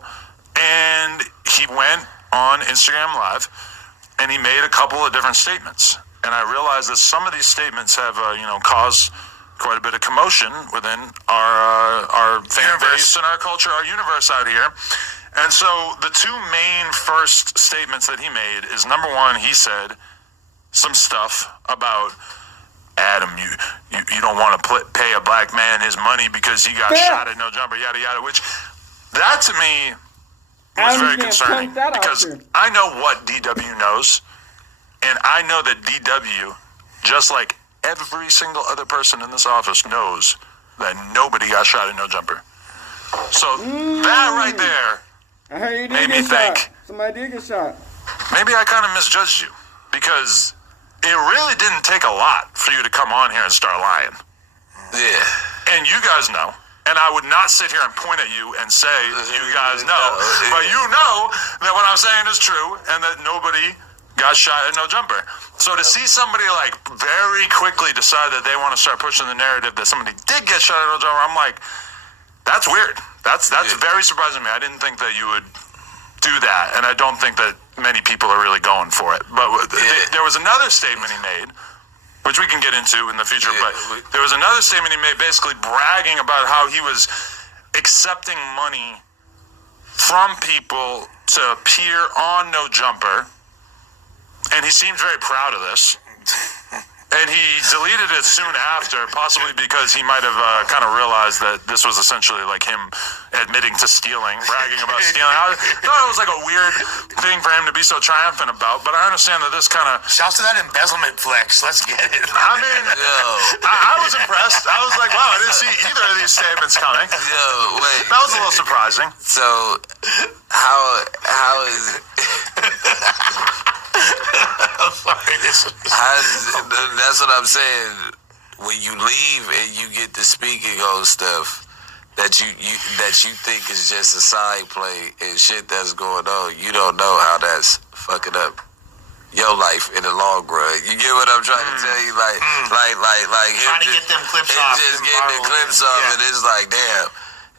And he went on Instagram Live, and he made a couple of different statements. And I realized that some of these statements have, caused quite a bit of commotion within our fan base and our culture, our universe out here. And so the two main first statements that he made is, number one, he said some stuff about Adam, you don't want to pay a black man his money because he got shot at no jumper, yada yada, which that to me was very concerning, because I know what DW knows, and I know that DW, just like every single other person in this office, knows that nobody got shot at no jumper. So that right there made me think, somebody did get shot. Maybe I kind of misjudged you, because it really didn't take a lot for you to come on here and start lying. Yeah. And you guys know And I would not sit here and point at you and say, you guys know. But you know that what I'm saying is true and that nobody got shot at no jumper. So to see somebody like very quickly decide that they want to start pushing the narrative that somebody did get shot at no jumper, I'm like, that's weird. That's very surprising to me. I didn't think that you would do that. And I don't think that many people are really going for it. But there was another statement he made, which we can get into in the future, but there was another statement he made basically bragging about how he was accepting money from people to appear on No Jumper, and he seemed very proud of this. And he deleted it soon after, possibly because he might have kind of realized that this was essentially like him admitting to stealing, bragging about stealing. I thought it was like a weird thing for him to be so triumphant about, but I understand that this kind of... Shouts to that embezzlement flex. Let's get it. I mean, I was impressed. I was like, wow, I didn't see either of these statements coming. Yo, wait. That was a little surprising. So, how is... That's what I'm saying. When you leave and you get to speaking on stuff that you think is just a side play and shit that's going on, you don't know how that's fucking up your life in the long run. You get what I'm trying to tell you? Like him trying to get them clips off. Just getting the clips off, and it's like, damn.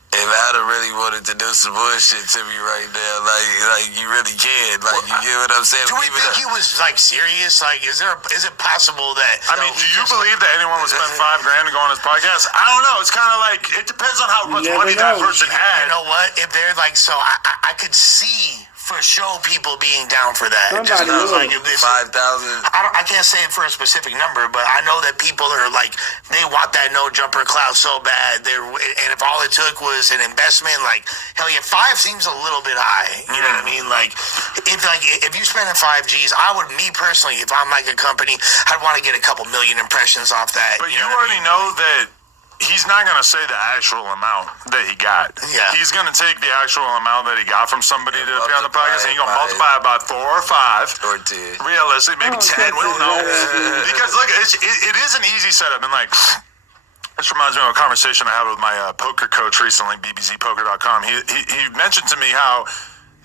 If Adam really wanted to do some bullshit to me right now, like you really can. Like, you get what I'm saying? Do we think he was like serious? Like, is it possible that? I mean, do you believe that anyone would spend $5,000 to go on his podcast? I don't know. It's kind of like it depends on how much money that person had. You know what? If they're like, so I could see for sure people being down for that. Somebody just like if this 5,000. I can't say it for a specific number, but I know that people are like they want that No Jumper clout so bad. And if all it took was an investment, like hell yeah, 5 seems a little bit high. You know what I mean? Like if you spending 5 G's, I would, me personally, if I'm like a company, I'd want to get a couple million impressions off that. But you already know that he's not going to say the actual amount that he got. Yeah. He's going to take the actual amount that he got from somebody to appear on the podcast, and he's going to multiply it by 4 or 5. Or 10. Realistically, maybe 10. We don't know. Because, look, it is an easy setup. And, like, this reminds me of a conversation I had with my poker coach recently, bbzpoker.com. He mentioned to me how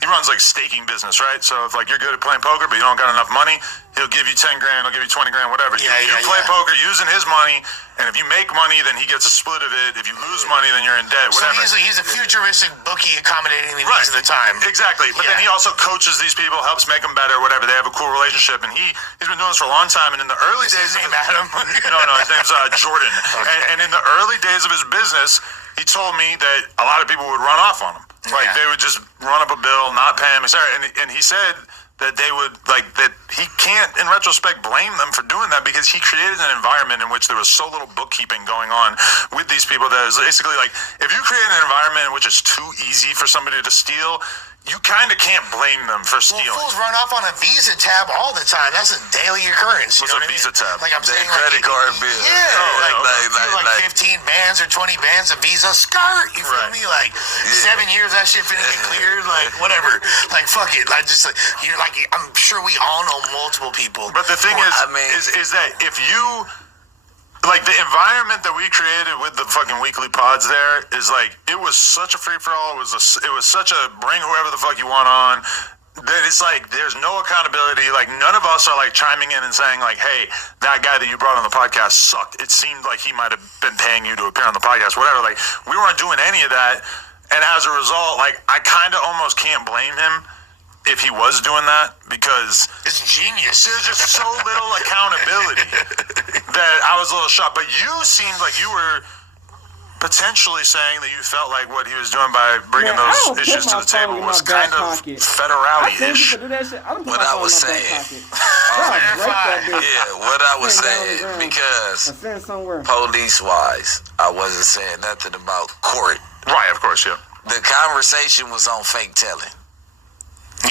he runs like staking business, right? So if like you're good at playing poker, but you don't got enough money, he'll give you $10,000, he'll give you $20,000, whatever. You play poker using his money, and if you make money, then he gets a split of it. If you lose money, then you're in debt. Whatever. So he's a futuristic bookie accommodating the needs of the time. Exactly. But then he also coaches these people, helps make them better, whatever. They have a cool relationship, and he's been doing this for a long time. And in the early days, his name Adam? No, his name's Jordan. Okay. And in the early days of his business, he told me that a lot of people would run off on him. Like they would just run up a bill, not pay him, etc. And he said that they would that he can't, in retrospect, blame them for doing that because he created an environment in which there was so little bookkeeping going on with these people that is basically like if you create an environment in which it's too easy for somebody to steal, you kind of can't blame them for stealing. Well, fools run off on a Visa tab all the time. That's a daily occurrence. What's a Visa tab? Like I'm saying, credit card bill. Yeah, like 15 bands or 20 bands of Visa skirt. You feel me? Like 7 years that shit finna get cleared. Like whatever. Like fuck it. Like just like you're like I'm sure we all know multiple people. But the thing is that if you. Like, the environment that we created with the fucking weekly pods there is, like, it was such a free-for-all. It was such a bring whoever the fuck you want on that it's, like, there's no accountability. Like, none of us are, like, chiming in and saying, like, hey, that guy that you brought on the podcast sucked. It seemed like he might have been paying you to appear on the podcast, whatever. Like, we weren't doing any of that. And as a result, like, I kind of almost can't blame him if he was doing that because it's genius. There's just so little accountability that I was a little shocked. But you seemed like you were potentially saying that you felt like what he was doing by bringing those issues to the table was kind of federale-ish. What I was saying. What I was saying, because police-wise, I wasn't saying nothing about court. Right, of course, yeah. The conversation was on fake telling.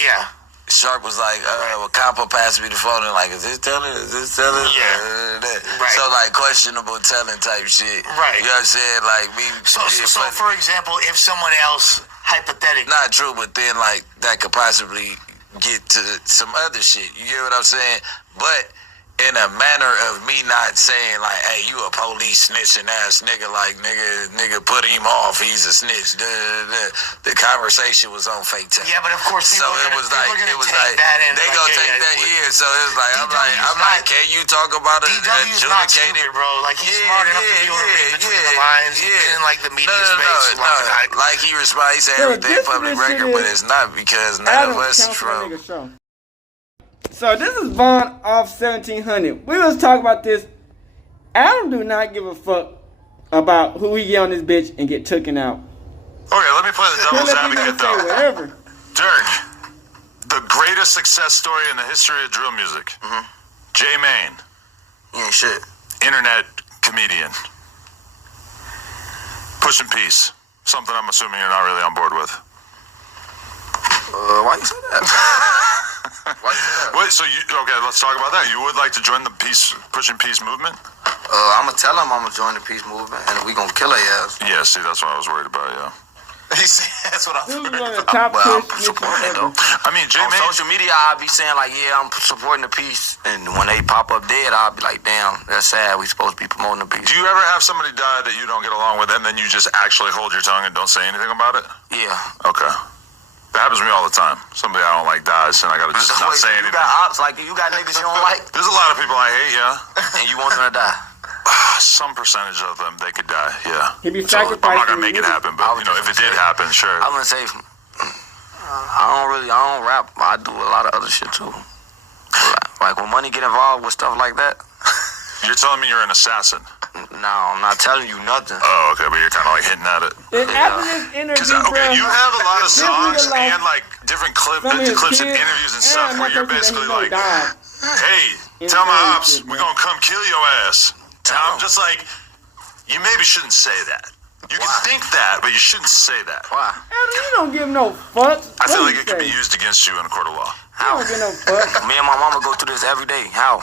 Yeah. Sharp was like, well, Compo passed me the phone and like, is this telling? Is this telling? Yeah. Right. So like questionable telling type shit. Right. You know what I'm saying? Like me. So for example, if someone else hypothetically, not true, but then like that could possibly get to some other shit. You get what I'm saying? But in a manner of me not saying like, hey, you a police snitching ass nigga, like nigga put him off, he's a snitch. The conversation was on fake time. Yeah, but of course, so it was like they gonna take that in. So it was like I'm like, can you talk about it? DW's not stupid, bro. Like he's smart enough to be able to read between the lines. In like the media space. Like he responds, he said everything public record, but it's not because none of us is from. So this is Vaughn off 1700. We was talking about this. Adam do not give a fuck about who he get on this bitch and get taken out. Okay, let me play the devil's advocate though. Whatever. Dirk, the greatest success story in the history of drill music. Mm-hmm. J Mane. You ain't shit. Internet comedian. Pushing Peace. Something I'm assuming you're not really on board with. Why you say that? Why you say that? Wait, so okay, let's talk about that. You would like to join the Pushing Peace movement? I'm gonna tell him I'm gonna join the peace movement and we gonna kill their ass. Yeah, see, that's what I was worried about, yeah. He said that's what I'm worried about. Well, I'm supporting it though. I mean, on social media, I'll be saying like, yeah, I'm supporting the peace, and when they pop up dead, I'll be like, damn, that's sad. We supposed to be promoting the peace. Do you ever have somebody die that you don't get along with, and then you just actually hold your tongue and don't say anything about it? Yeah. Okay. That happens to me all the time. Somebody I don't like dies, and I gotta just not say anything. You got ops, like you got niggas you don't like? There's a lot of people I hate, yeah. And you want them to die? Some percentage of them, they could die, yeah. He'd be so I'm not gonna make it happen, but you know, if it did happen, sure. I'm gonna say, I don't rap. I do a lot of other shit too. Like when money get involved with stuff like that. You're telling me you're an assassin? No, I'm not telling you nothing. Oh, okay, but you're kind of like hinting at it. After this interview, okay, you have a lot of songs and like different clips and interviews and stuff where you're basically like, hey, tell my ops, we're gonna come kill your ass. And I'm just like, you maybe shouldn't say that. You can think that, but you shouldn't say that. Why? You don't give no fucks. I feel like it could be used against you in a court of law. How? You don't give no fucks. Me and my mama go through this every day. How?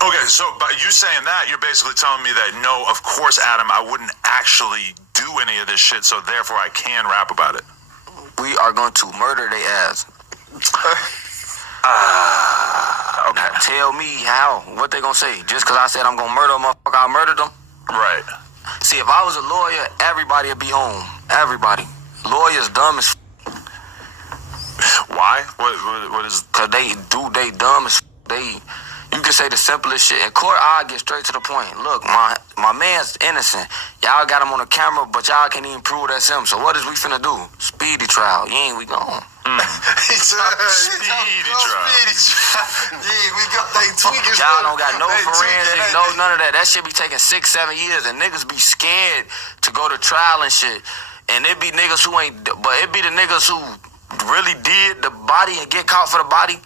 Okay, so by you saying that, you're basically telling me that no, of course, Adam, I wouldn't actually do any of this shit, so therefore I can rap about it. We are going to murder their ass. Okay. Now tell me how. What they gonna say? Just because I said I'm gonna murder a motherfucker, I murdered them? Right. See, if I was a lawyer, everybody would be home. Everybody. Lawyers dumb as Why? What is... Because they dumb as you can say the simplest shit. In court, I'll get straight to the point. Look, my man's innocent. Y'all got him on the camera, but y'all can't even prove that's him. So what is we finna do? Speedy trial. Yeah, we gone. Speedy trial. Yeah, we got they tweakers. Y'all don't got no forensic, no none of that. That shit be taking 6-7 years, and niggas be scared to go to trial and shit. And it be niggas who ain't, but it be the niggas who really did the body and get caught for the body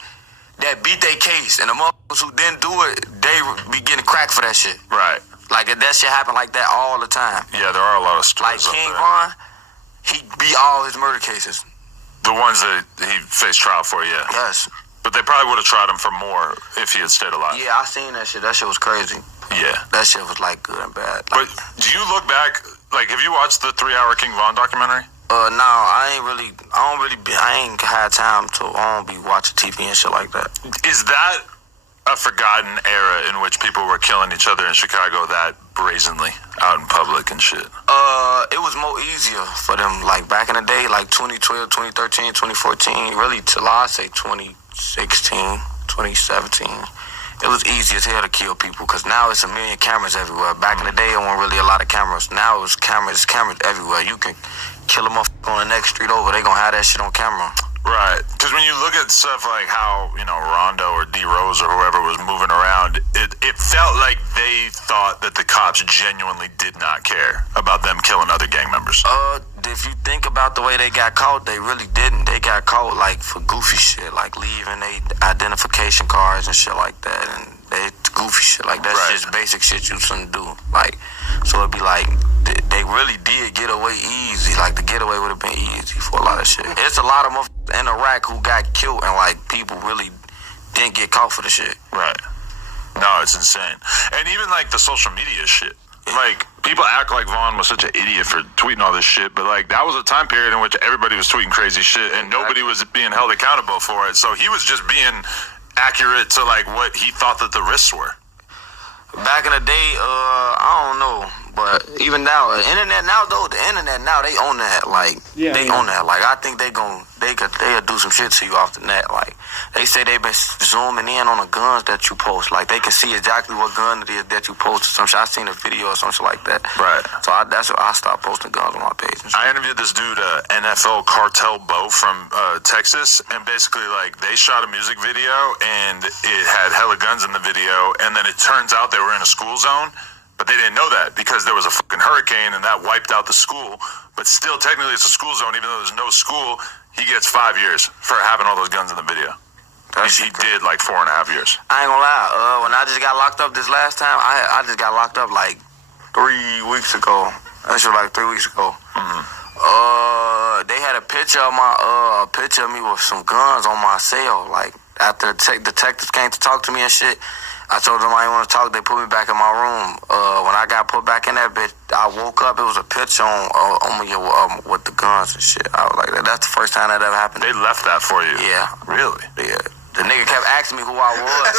that beat their case, and the motherfuckers who didn't do it, they be getting cracked for that shit. Right. Like that shit happen like that all the time. Yeah, there are a lot of stories. Like King Von, he beat all his murder cases. The ones that he faced trial for, yeah. Yes. But they probably would have tried him for more if he had stayed alive. Yeah, I seen that shit. That shit was crazy. Yeah. That shit was like good and bad. But Like, do you look back, like, have you watched the 3-hour King Von documentary? No, I ain't had time to, I don't be watching TV and shit like that. Is that a forgotten era in which people were killing each other in Chicago that brazenly out in public and shit? It was more easier for them, like back in the day, like 2012, 2013, 2014, really till I say 2016, 2017. It was easy as hell to kill people because now it's a million cameras everywhere. Back in the day, it wasn't really a lot of cameras. Now it's cameras everywhere. You can kill a motherfucker on the next street over. They gonna have that shit on camera. Right. Because when you look at stuff like how, you know, Rondo or D Rose or whoever was moving around, it felt like they thought that the cops genuinely did not care about them killing other gang members. If you think about the way they got caught, they really didn't. They got caught like for goofy shit, like leaving they identification cards and shit like that, and they goofy shit like that's just basic shit you shouldn't do. Like, so it'd be like they really did get away easy. Like the getaway would have been easy for a lot of shit. It's a lot of motherfuckers in Iraq who got killed and like people really didn't get caught for the shit. Right. No, it's insane. And even like the social media shit. Like, people act like Vaughn was such an idiot for tweeting all this shit, but like that was a time period in which everybody was tweeting crazy shit and nobody was being held accountable for it. So he was just being accurate to like what he thought that the risks were? Back in the day, I don't know, but even now, the internet now, they own that. Like, they own that. Like, I think they'll do some shit to you off the net. Like, they say they've been zooming in on the guns that you post. Like, they can see exactly what gun it is that you post or some shit. I seen a video or something like that. Right. So that's why I stopped posting guns on my page. I interviewed this dude, NFL Cartel Bo from Texas, and basically, like, they shot a music video, and it had hella guns in the video, and then it turns out they were in a school zone, but they didn't know that because there was a fucking hurricane, and that wiped out the school. But still, technically, it's a school zone, even though there's no school. He gets 5 years for having all those guns in the video. He did like 4.5 years. I ain't gonna lie. When I just got locked up this last time, I just got locked up like 3 weeks ago. That shit was like 3 weeks ago. They had a picture of picture of me with some guns on my cell. Like, after the detectives came to talk to me and shit, I told them I didn't want to talk. They put me back in my room. When I got put back in that bitch, I woke up. It was a picture on me with the guns and shit. I was like, that's the first time that ever happened. They left that for you? Yeah. Really? Yeah. The nigga kept asking me who I was.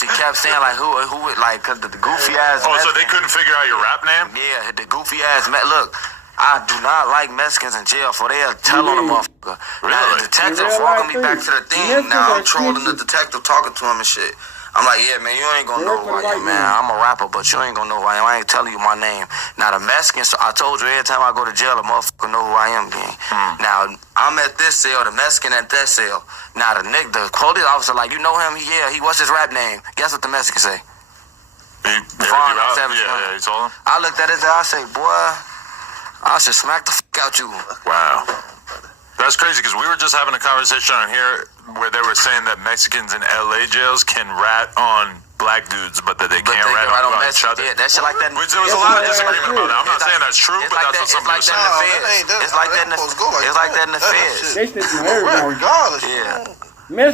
He kept saying like who like, cause the goofy ass. Oh, so they couldn't figure out your rap name? Yeah, the goofy ass. Look, I do not like Mexicans in jail, for they'll tell on the motherfucker. Really? Now the detective walking me back to the thing. Now I'm trolling the detective, talking to him and shit. I'm like, yeah, man, you ain't gonna know who I am, man. I'm a rapper, but you ain't gonna know who I am. I ain't telling you my name. Now the Mexicans, I told you every time I go to jail, the motherfucker know who I am, gang. Now I'm at this cell, the Mexican at that cell. Now the police officer like, you know him? Yeah, what's his rap name? Guess what the Mexican say? Yeah, he told him. I looked at it and I say, boy, I should smack the fuck out you. Wow. That's crazy, because we were just having a conversation on here where they were saying that Mexicans in LA jails can rat on black dudes, but that they can't rat on each other. Yeah, that shit like that. Which there was a lot of disagreement about that. I'm not saying that's true, but that's what somebody was saying. It's like that in the feds. They snitch on everybody. Regardless. Yeah. We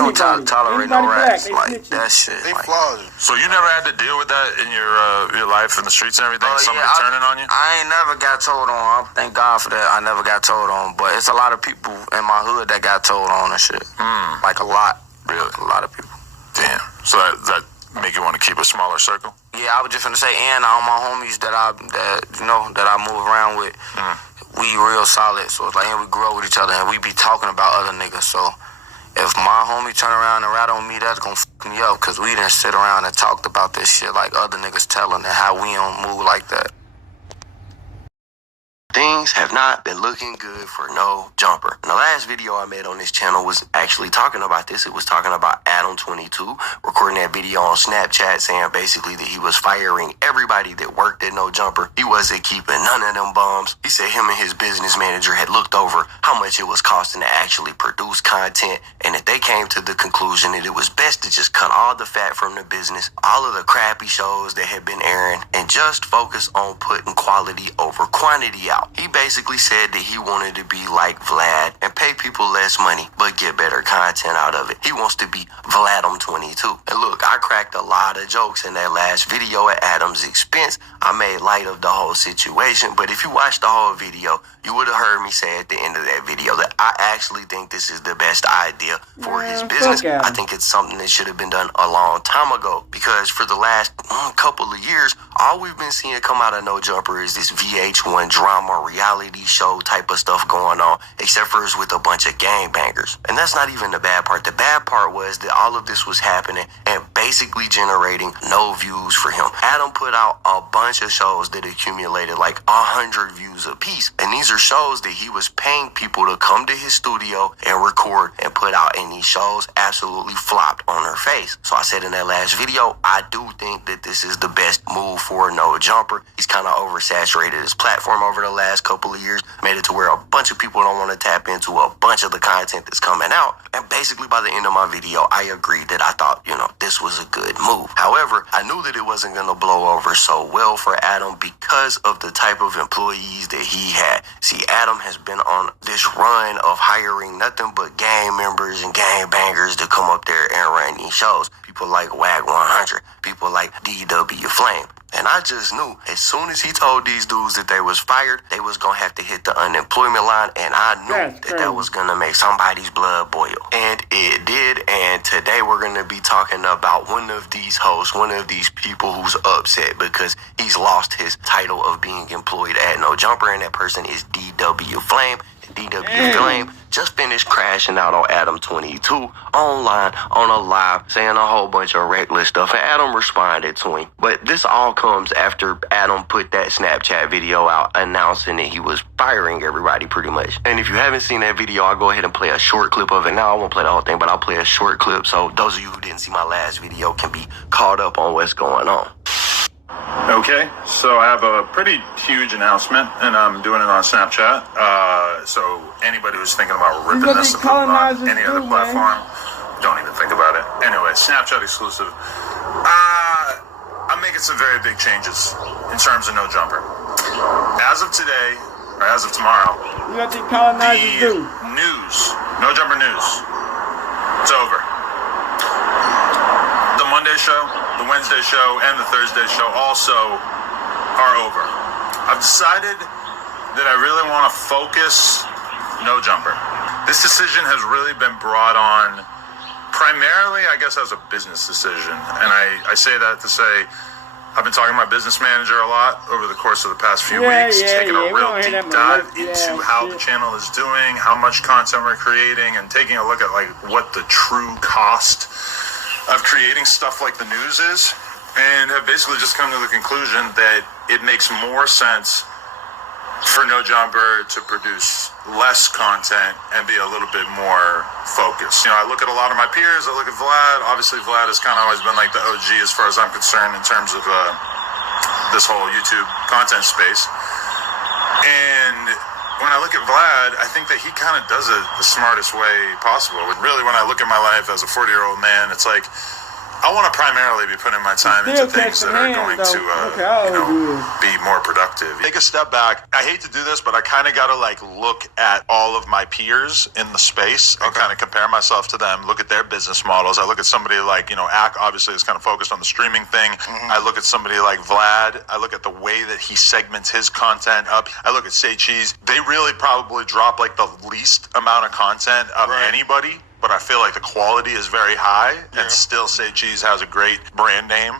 don't tolerate no rats like that shit. They flaws. So you never had to deal with that in your life in the streets and everything? Somebody turning on you? I ain't never got told on. Thank God for that. I never got told on. But it's a lot of people in my hood that got told on and shit. Like a lot. Really? A lot of people. Damn. So that make you want to keep a smaller circle? Yeah, I was just gonna say, and all my homies that I move around with, we real solid. So it's like, and we grow with each other, and we be talking about other niggas. So if my homie turn around and rat on me, that's gonna fuck me up, because we didn't sit around and talked about this shit like other niggas telling, and how we don't move like that. Things have not been looking good for No Jumper. And the last video I made on this channel was actually talking about this. It was talking about Adam22 recording that video on Snapchat saying basically that he was firing everybody that worked at No Jumper. He wasn't keeping none of them bums. He said him and his business manager had looked over how much it was costing to actually produce content, and that they came to the conclusion that it was best to just cut all the fat from the business, all of the crappy shows that had been airing, and just focus on putting quality over quantity out. He basically said that he wanted to be like Vlad and pay people less money but get better content out of it. He wants to be Vladum22. And look, I cracked a lot of jokes in that last video at Adam's expense. I made light of the whole situation, but if you watched the whole video, you would have heard me say at the end of that video that I actually think this is the best idea for his business. I think it's something that should have been done a long time ago, because for the last couple of years, all we've been seeing come out of No Jumper is this VH1 drama reality show type of stuff going on, except for it's with a bunch of gangbangers. And that's not even the bad part. The bad part was that all of this was happening and basically generating no views for him. Adam put out a bunch of shows that accumulated like 100 views a piece, and these are shows that he was paying people to come to his studio and record and put out, and these shows absolutely flopped on her face. So I said in that last video, I do think that this is the best move for No Jumper. He's kind of oversaturated his platform over the last couple of years, made it to where a bunch of people don't want to tap into a bunch of the content that's coming out. And basically by the end of my video, I agreed that I thought, this was a good move. However, I knew that it wasn't going to blow over so well for Adam because of the type of employees that he had. See, Adam has been on this run of hiring nothing but gang members and gang bangers to come up there and run these shows. People like Wack 100, people like DW Flame. And I just knew as soon as he told these dudes that they was fired, they was gonna have to hit the unemployment line, and I knew that was gonna make somebody's blood boil. And it did, and today we're gonna be talking about one of these hosts, one of these people who's upset because he's lost his title of being employed at No Jumper, and that person is DW Flame. DW Flame just finished crashing out on Adam 22 online on a live, saying a whole bunch of reckless stuff, and Adam responded to him. But this all comes after Adam put that Snapchat video out announcing that he was firing everybody pretty much. And if you haven't seen that video, I'll go ahead and play a short clip of it. Now I won't play the whole thing, but I'll play a short clip so those of you who didn't see my last video can be caught up on what's going on. Okay, so I have a pretty huge announcement, and I'm doing it on Snapchat. So anybody who's thinking about ripping this and putting it on any other platform, don't even think about it. Anyway, Snapchat exclusive. I'm making some very big changes in terms of No Jumper. As of today, or as of tomorrow, the news, No Jumper news, it's over. The Monday show, the Wednesday show, and the Thursday show also are over. I've decided that I really want to focus No Jumper. This decision has really been brought on primarily, I guess, as a business decision. And I say that to say I've been talking to my business manager a lot over the course of the past few weeks, taking a real deep dive into how the channel is doing, how much content we're creating, and taking a look at like what the true cost of creating stuff like the news is, and have basically just come to the conclusion that it makes more sense for No Jumper to produce less content and be a little bit more focused. You know, I look at a lot of my peers, I look at Vlad. Obviously, Vlad has kind of always been like the OG as far as I'm concerned in terms of this whole YouTube content space. And when I look at Vlad, I think that he kind of does it the smartest way possible. And really, when I look at my life as a 40-year-old man, it's like, I want to primarily be putting my time into things that are going to, be more productive. Take a step back. I hate to do this, but I kind of got to like look at all of my peers in the space and kind of compare myself to them, look at their business models. I look at somebody like, Ack obviously is kind of focused on the streaming thing. I look at somebody like Vlad. I look at the way that he segments his content up. I look at Say Cheese. They really probably drop like the least amount of content of anybody. But I feel like the quality is very high, and still Say Cheese has a great brand name.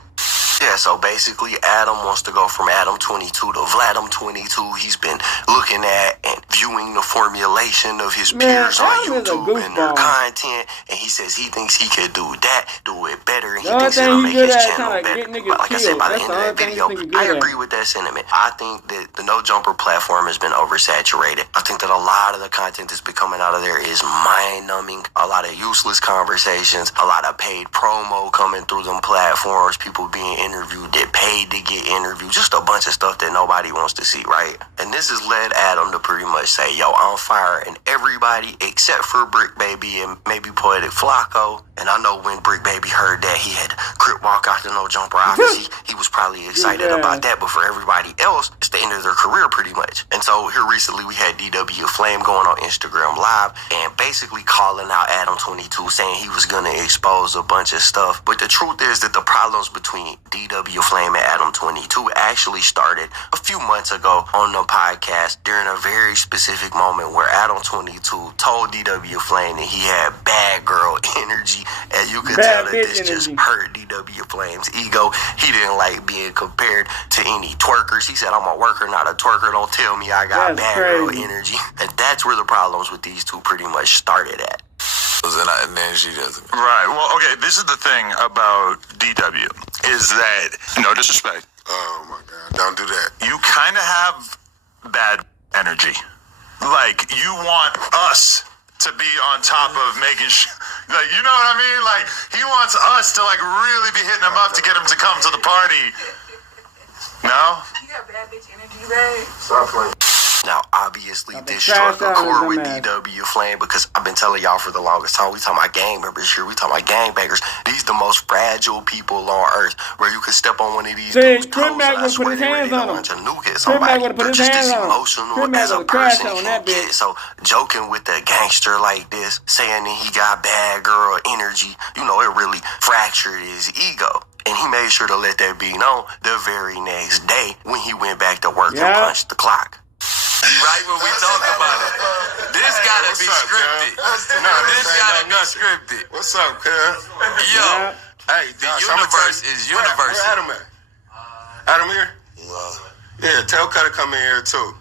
Yeah, so basically Adam wants to go from Adam 22 to Vladam 22. He's been looking at and viewing the formulation of his peers on YouTube and their content, and he says he thinks he could do that, do it better, and he thinks it'll make his channel better. But like I said, by the end of that video, I agree with that sentiment. I think that the No Jumper platform has been oversaturated. I think that a lot of the content that's been coming out of there is mind-numbing, a lot of useless conversations, a lot of paid promo coming through them platforms, people being interviewed that paid to get interviewed, just a bunch of stuff that nobody wants to see, right? And this has led Adam to pretty much say, yo, I'm firing everybody except for Bricc Baby and maybe Poetic Flacco. And I know when Bricc Baby heard that, he had Crip walk out to No Jumper. Obviously, he was probably excited about that, but for everybody else, it's the end of their career pretty much. And so here recently, we had DW Flame going on Instagram Live and basically calling out Adam 22, saying he was going to expose a bunch of stuff. But the truth is that the problems between DW Flame and Adam 22 actually started a few months ago on the podcast during a very specific moment where Adam 22 told DW Flame that he had bad girl energy, and you could tell that this just hurt DW Flame's ego. He didn't like being compared to any twerkers. He said, I'm a worker, not a twerker. Don't tell me I got bad girl energy. And that's where the problems with these two pretty much started at. And then she doesn't. Right. Well, okay, this is the thing about DW, is that, no disrespect. Oh my God, don't do that. You kind of have bad energy. Like, you want us to be on top of making like, you know what I mean? Like, he wants us to like really be hitting him up to get him to come to the party. No? You got bad bitch energy, babe. Stop playing. Now, obviously, this struck a chord with DW Flame because I've been telling y'all for the longest time, we talking about gang members here, we talking about gang bangers. These the most fragile people on earth, where you can step on one of these dudes' toes and I swear they're ready to launch a nuke at somebody. They're just as emotional as a person can get. So, joking with a gangster like this, saying that he got bad girl energy, it really fractured his ego. And he made sure to let that be known the very next day when he went back to work and punched the clock. Right when we talk about it. This gotta be scripted. This gotta be scripted. What's up, cuz? Yo. Hey, the universe is universe. Where Adam at? Adam here? Yeah, tell Cutter come in here too.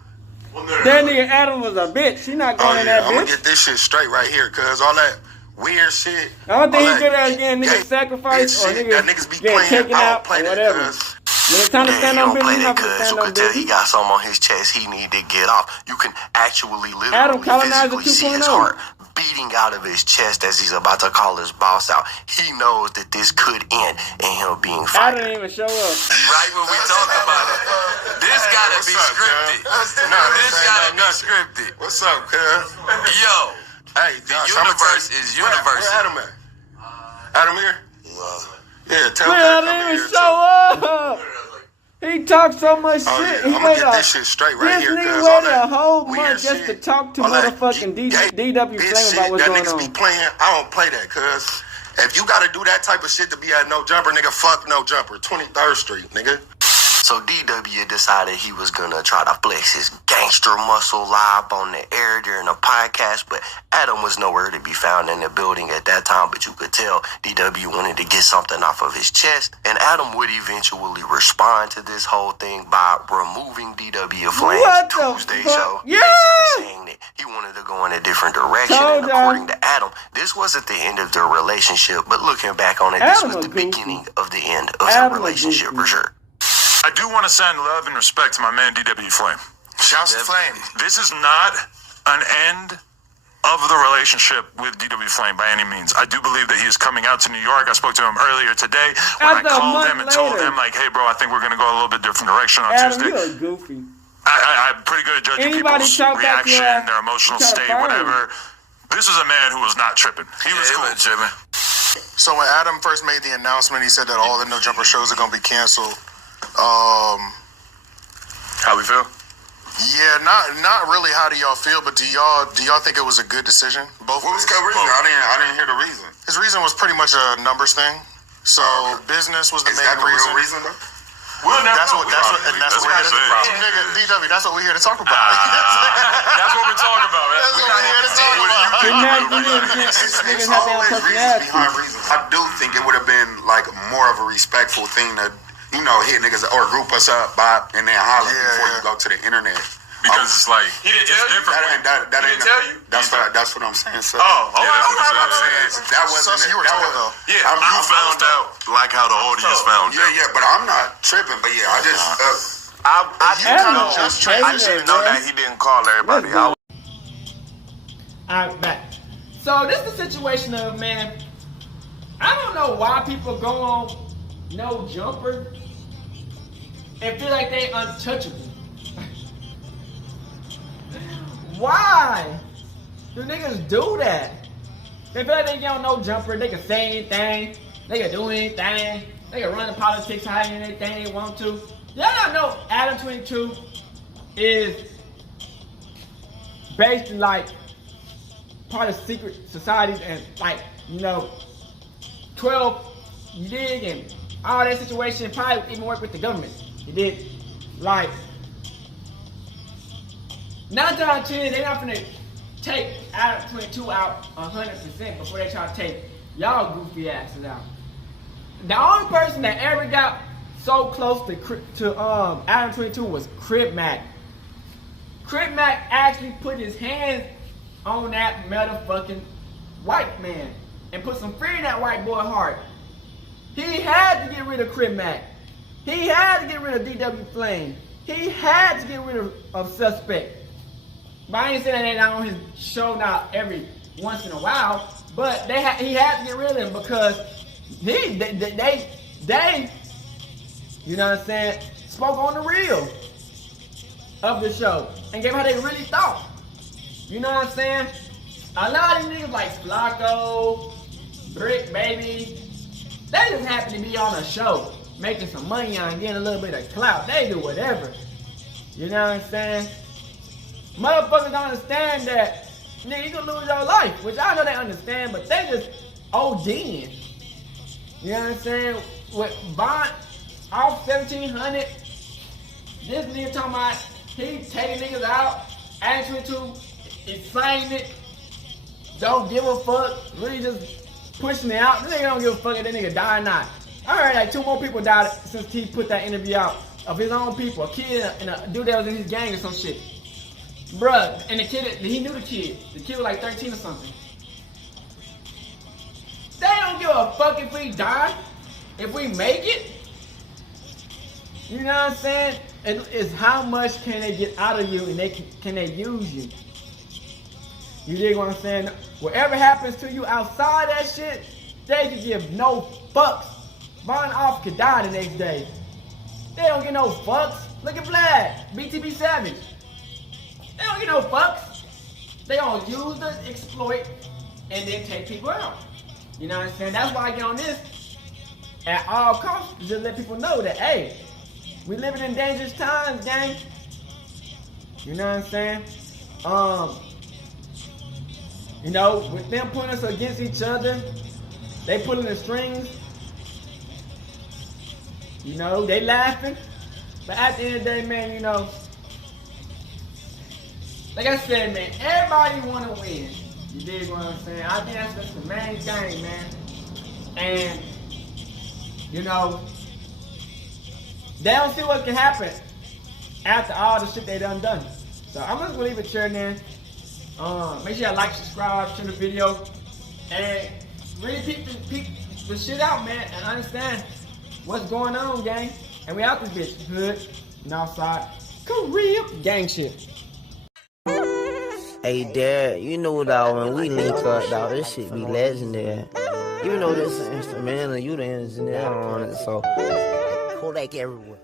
That nigga Adam was a bitch. He not going in that I'm bitch. gonna get this shit straight right here, cuz all that weird shit. I don't think he's good at getting niggas sacrificed or niggas be getting playing. taken I don't out play or that, whatever. cuz. When it's time to stand on business, play you that, have to cuz stand you on could tell he business. got something on his chest he need to get off. You can actually Adam literally Colonizer physically see his 2.0. heart beating out of his chest as he's about to call his boss out. He knows that this could end in him being I fired. didn't even show up. Right when we talk about it. This gotta be scripted. This gotta be scripted. What's up, cuz? Yo. Hey, the universe is universe. Where Adam at? Adam here? Yeah, tell Man, Cutter I come in didn't here even too. show up. He talked so much shit. Yeah, He I'm gonna waited get this shit straight right this here, nigga cuz all waited a that whole weird month just to shit, talk to all that motherfucking DW bitch Flame shit about what's that going niggas on. be playing. I don't play that, cuz. If you gotta do that type of shit to be at No Jumper, nigga, fuck No Jumper. 23rd Street, nigga. So DW decided he was gonna try to flex his gangster muscle live on the air during the podcast, but Adam was nowhere to be found in the building at that time, but you could tell DW wanted to get something off of his chest, and Adam would eventually respond to this whole thing by removing DW Flame's Tuesday show, basically saying that he wanted to go in a different direction, and according to Adam, this wasn't the end of their relationship, but looking back on it, this was the beginning of the end of their relationship for sure. I do want to send love and respect to my man DW Flame. Shouts to Flame. This is not an end of the relationship with DW Flame by any means. I do believe that he is coming out to New York. I spoke to him earlier today when I called him and told him, like, hey, bro, I think we're going to go a little bit different direction on Adam, Tuesday. you a goofy. I'm pretty good at judging Anybody people's talk back to reaction, your ass, their emotional you gotta state, fire whatever. This was a man who was not tripping. He was cool. Tripping. So when Adam first made the announcement, he said that all the No Jumper shows are gonna be canceled. How we feel? Yeah, not really. How do y'all feel? But do y'all think it was a good decision? Both. What was the reason? I didn't hear the reason. His reason was pretty much a numbers thing. So business was the main that the reason. real reason, though? That's what we're here. That's what we're here to talk about. That's what we're talking about, man. That's what we're here to talk It's always reasons behind reasons. I do think it would have been like more of a respectful thing to, hit niggas or group us up, and then holler before you go to the internet. Because it's like, He didn't tell you? That ain't tell you? That's what I'm saying. So. I'm saying. That wasn't So you were told though. Yeah, you found out like how the audience found out. Yeah, but I'm not tripping. But yeah, I just. I didn't know that he didn't call everybody. Alright, back. So this is the situation of, man, I don't know why people go on No Jumper and feel like they untouchable. Why do niggas do that? They feel like they get on No Jumper, they can say anything, they can do anything, they can run the politics how anything they want to. Y'all know Adam 22 is based in like part of secret societies and like, 12, you dig, and all that situation, probably even work with the government. You did, like, 9 times out of 10, they're not gonna take Adam 22 out 100% before they try to take y'all goofy asses out. The only person that ever got so close to Adam 22 was Crip Mac. Crip Mac actually put his hands on that motherfucking white man and put some fear in that white boy heart. He had to get rid of Crip Mac. He had to get rid of DW Flame. He had to get rid of Suspect. But I ain't saying that on his show now every once in a while, but he had to get rid of him because they, you know what I'm saying, spoke on the real of the show and gave how they really thought. You know what I'm saying? A lot of these niggas like Flacco, Bricc, baby, they just happen to be on a show, making some money on, getting a little bit of clout. They do whatever. You know what I'm saying? Motherfuckers don't understand that, nigga, you gonna lose your life, which I know they understand, but they just ODing. You know what I'm saying? with Bond off 1,700. This nigga talking about he taking niggas out, adding 22, exciting, don't give a fuck, really just pushing it out. This nigga don't give a fuck if that nigga die or not. I heard like 2 more people died since he put that interview out of his own people, a kid and a dude that was in his gang or some shit. Bruh, and the kid, he knew the kid. The kid was like 13 or something. They don't give a fuck if we die, if we make it. You know what I'm saying? It's how much can they get out of you and can they use you? You dig what I'm saying? Whatever happens to you outside that shit, they can give no fucks. Von Off could die the next day. They don't get no fucks. Look at Vlad, BTB Savage. They don't get no fucks. They gonna use the exploit and then take people out. You know what I'm saying? That's why I get on this at all costs to just let people know that, hey, we living in dangerous times, gang. You know what I'm saying? You know, with them putting us against each other, they pulling the strings. You know, they laughing. But at the end of the day, man, you know, like I said, man, everybody want to win. You dig what I'm saying? I think that's just the main thing, man. And, you know, they don't see what can happen after all the shit they done. So I'm just gonna leave it here, man. Make sure you like, subscribe, share the video, and really peep the shit out, man, and understand what's going on, gang. And we out this bitch, hood, and outside, Korea, gang shit. Hey, Dad, you know, dog, when we link up, dog, this shit be legendary. You know this is instrumental, you the engineer on it, so Kodak everywhere.